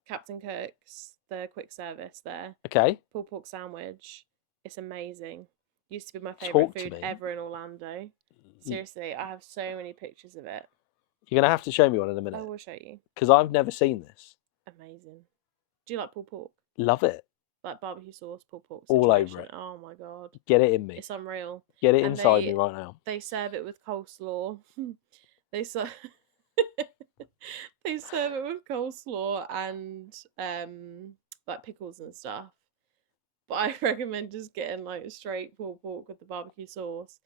Captain Cook's, the quick service there. Okay. Pulled pork sandwich. It's amazing. Used to be my favourite food ever in Orlando. Seriously, I have so many pictures of it. You're gonna have to show me one in a minute. I will show you. Because I've never seen this. Amazing. Do you like pulled pork? Love it. Like barbecue sauce, pulled pork. All over it. Oh my god. Get it in me. It's unreal. Get it inside me right now. They serve it with coleslaw. They serve it with coleslaw and like pickles and stuff. But I recommend just getting like straight pulled pork with the barbecue sauce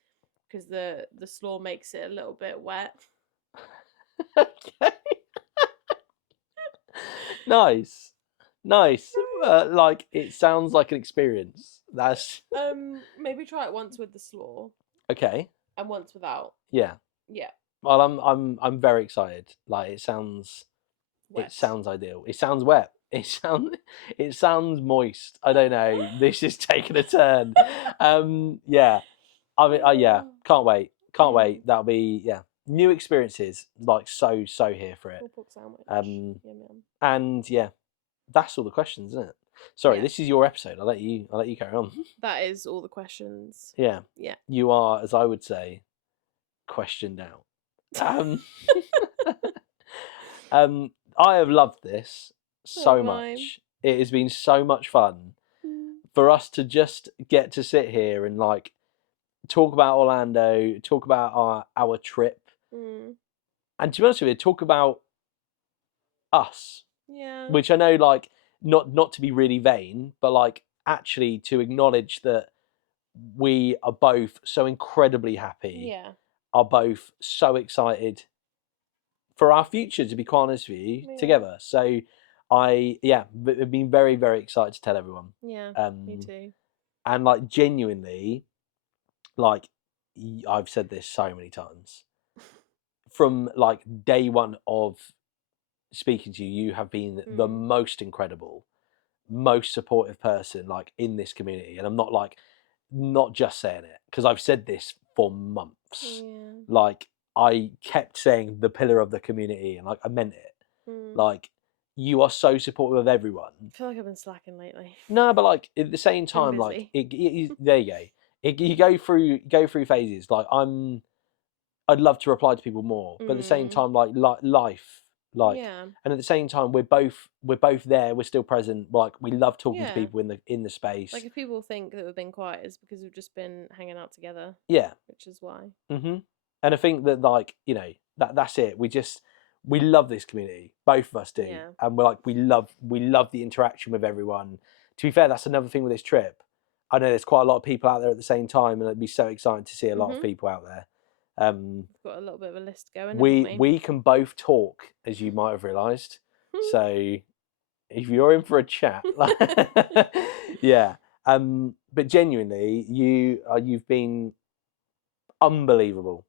because the slaw makes it a little bit wet. Okay. Nice. Like it sounds like an experience. That's maybe try it once with the slaw. Okay. And once without. Yeah. Yeah. Well, I'm very excited. Like it sounds wet. It sounds ideal. It sounds wet. It sounds moist. I don't know. This is taking a turn. Yeah. I mean, yeah. Can't wait. Can't wait. That'll be new experiences. Like so here for it. Pork sandwich. Yum, yum. And yeah, that's all the questions, isn't it? Sorry, this is your episode. I'll let you carry on. That is all the questions. Yeah. Yeah. You are, as I would say, questioned out. I have loved this so much. It has been so much fun for us to just get to sit here and like talk about Orlando, talk about our trip, and to be honest with you, talk about us. Yeah. Which I know, like, not to be really vain, but like actually to acknowledge that we are both so incredibly happy. Yeah. Are both so excited for our future, to be quite honest with you, together. So I've been very, very excited to tell everyone. Yeah, me too. And like genuinely, like I've said this so many times, from like day one of speaking to you, you have been the most incredible, most supportive person like in this community. And I'm not just saying it because I've said this for months. Yeah. Like I kept saying the pillar of the community, and like I meant it. Like you are so supportive of everyone. I feel like I've been slacking lately. No, but like at the same time, like there you go. You go through phases. Like I'd love to reply to people more, but at the same time, like life, like, and at the same time, we're both there. We're still present. Like we love talking to people in the space. Like if people think that we've been quiet, it's because we've just been hanging out together. Yeah, which is why. And I think that like that's it. We love this community. Both of us do, and we're like we love the interaction with everyone. To be fair, that's another thing with this trip. I know there's quite a lot of people out there at the same time, and it'd be so exciting to see a lot of people out there. We've got a little bit of a list going. We can both talk, as you might have realised. So if you're in for a chat, yeah. But genuinely, you've been unbelievable.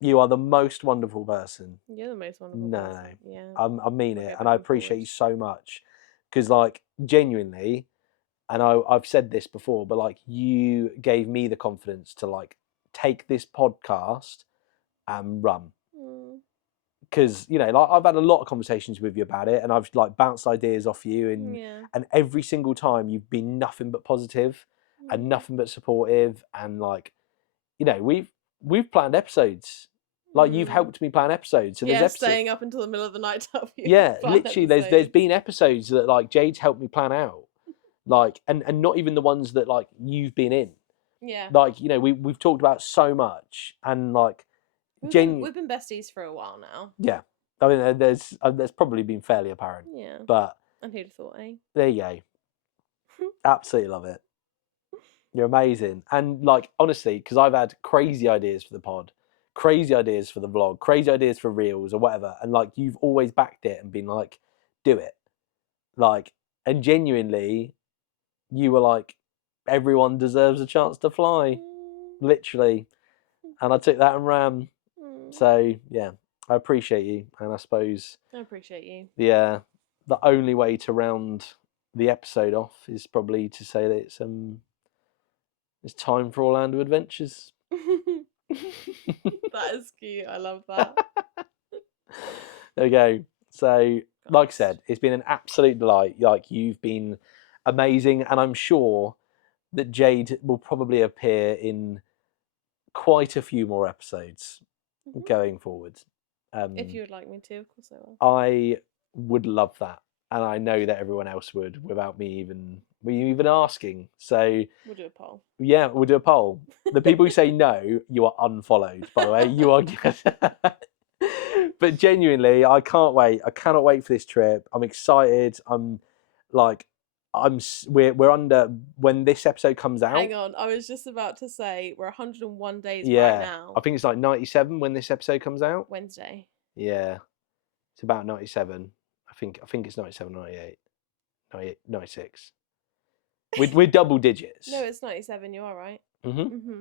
You are the most wonderful person. You're the most wonderful No, person. Yeah. I mean We'll it, go and I back and appreciate you forward. so much. Because, like, genuinely, and I've said this before, but like, you gave me the confidence to like take this podcast and run. Because, you know, like, I've had a lot of conversations with you about it, and I've like bounced ideas off you, and every single time you've been nothing but positive and nothing but supportive, and like, you know, we've planned episodes. Like, you've helped me plan episodes. So there's episodes. Staying up until the middle of the night to help you. Yeah, plan literally, there's episodes. been episodes that like Jade's helped me plan out, like, and not even the ones that like you've been in. Yeah. Like, you know, we've talked about so much, and like, we've been besties for a while now. Yeah, I mean, there's probably been fairly apparent. Yeah. But and who'd have thought, eh? There you go. Absolutely love it. You're amazing, and like, honestly, because I've had crazy ideas for the pod, crazy ideas for the vlog, crazy ideas for reels or whatever, and like, you've always backed it and been like, do it, like, and genuinely, you were like, everyone deserves a chance to fly, literally, and I took that and ran. So yeah, I appreciate you, and I suppose I appreciate you. the only way to round the episode off is probably to say that it's time for Orlando Adventures. That is cute. I love that. There we go. So, like I said, it's been an absolute delight. Like, you've been amazing, and I'm sure that Jade will probably appear in quite a few more episodes going forward. If you would like me to, of course I will. I would love that, and I know that everyone else would, without me even asking. So we'll do a poll. Yeah, we'll do a poll. The people who say no, you are unfollowed. By the way, you are. But genuinely, I can't wait. I cannot wait for this trip. I'm excited. We're under, when this episode comes out. Hang on, I was just about to say we're 101 days right now. I think it's like 97 when this episode comes out. Wednesday. Yeah, it's about 97. I think it's 97, 98, 96. We're double digits. No, it's 97. You are right.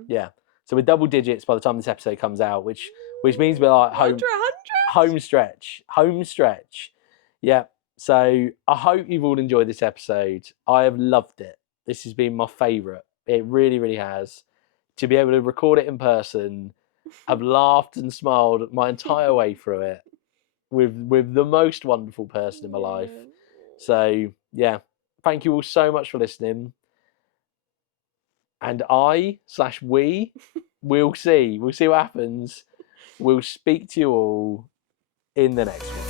Yeah. So we're double digits by the time this episode comes out, which means we're like home stretch. Yeah. So I hope you've all enjoyed this episode. I have loved it. This has been my favourite. It really, really has. To be able to record it in person, I've laughed and smiled my entire way through it with the most wonderful person in my life. So yeah, thank you all so much for listening. And we will see. We'll see what happens. We'll speak to you all in the next one.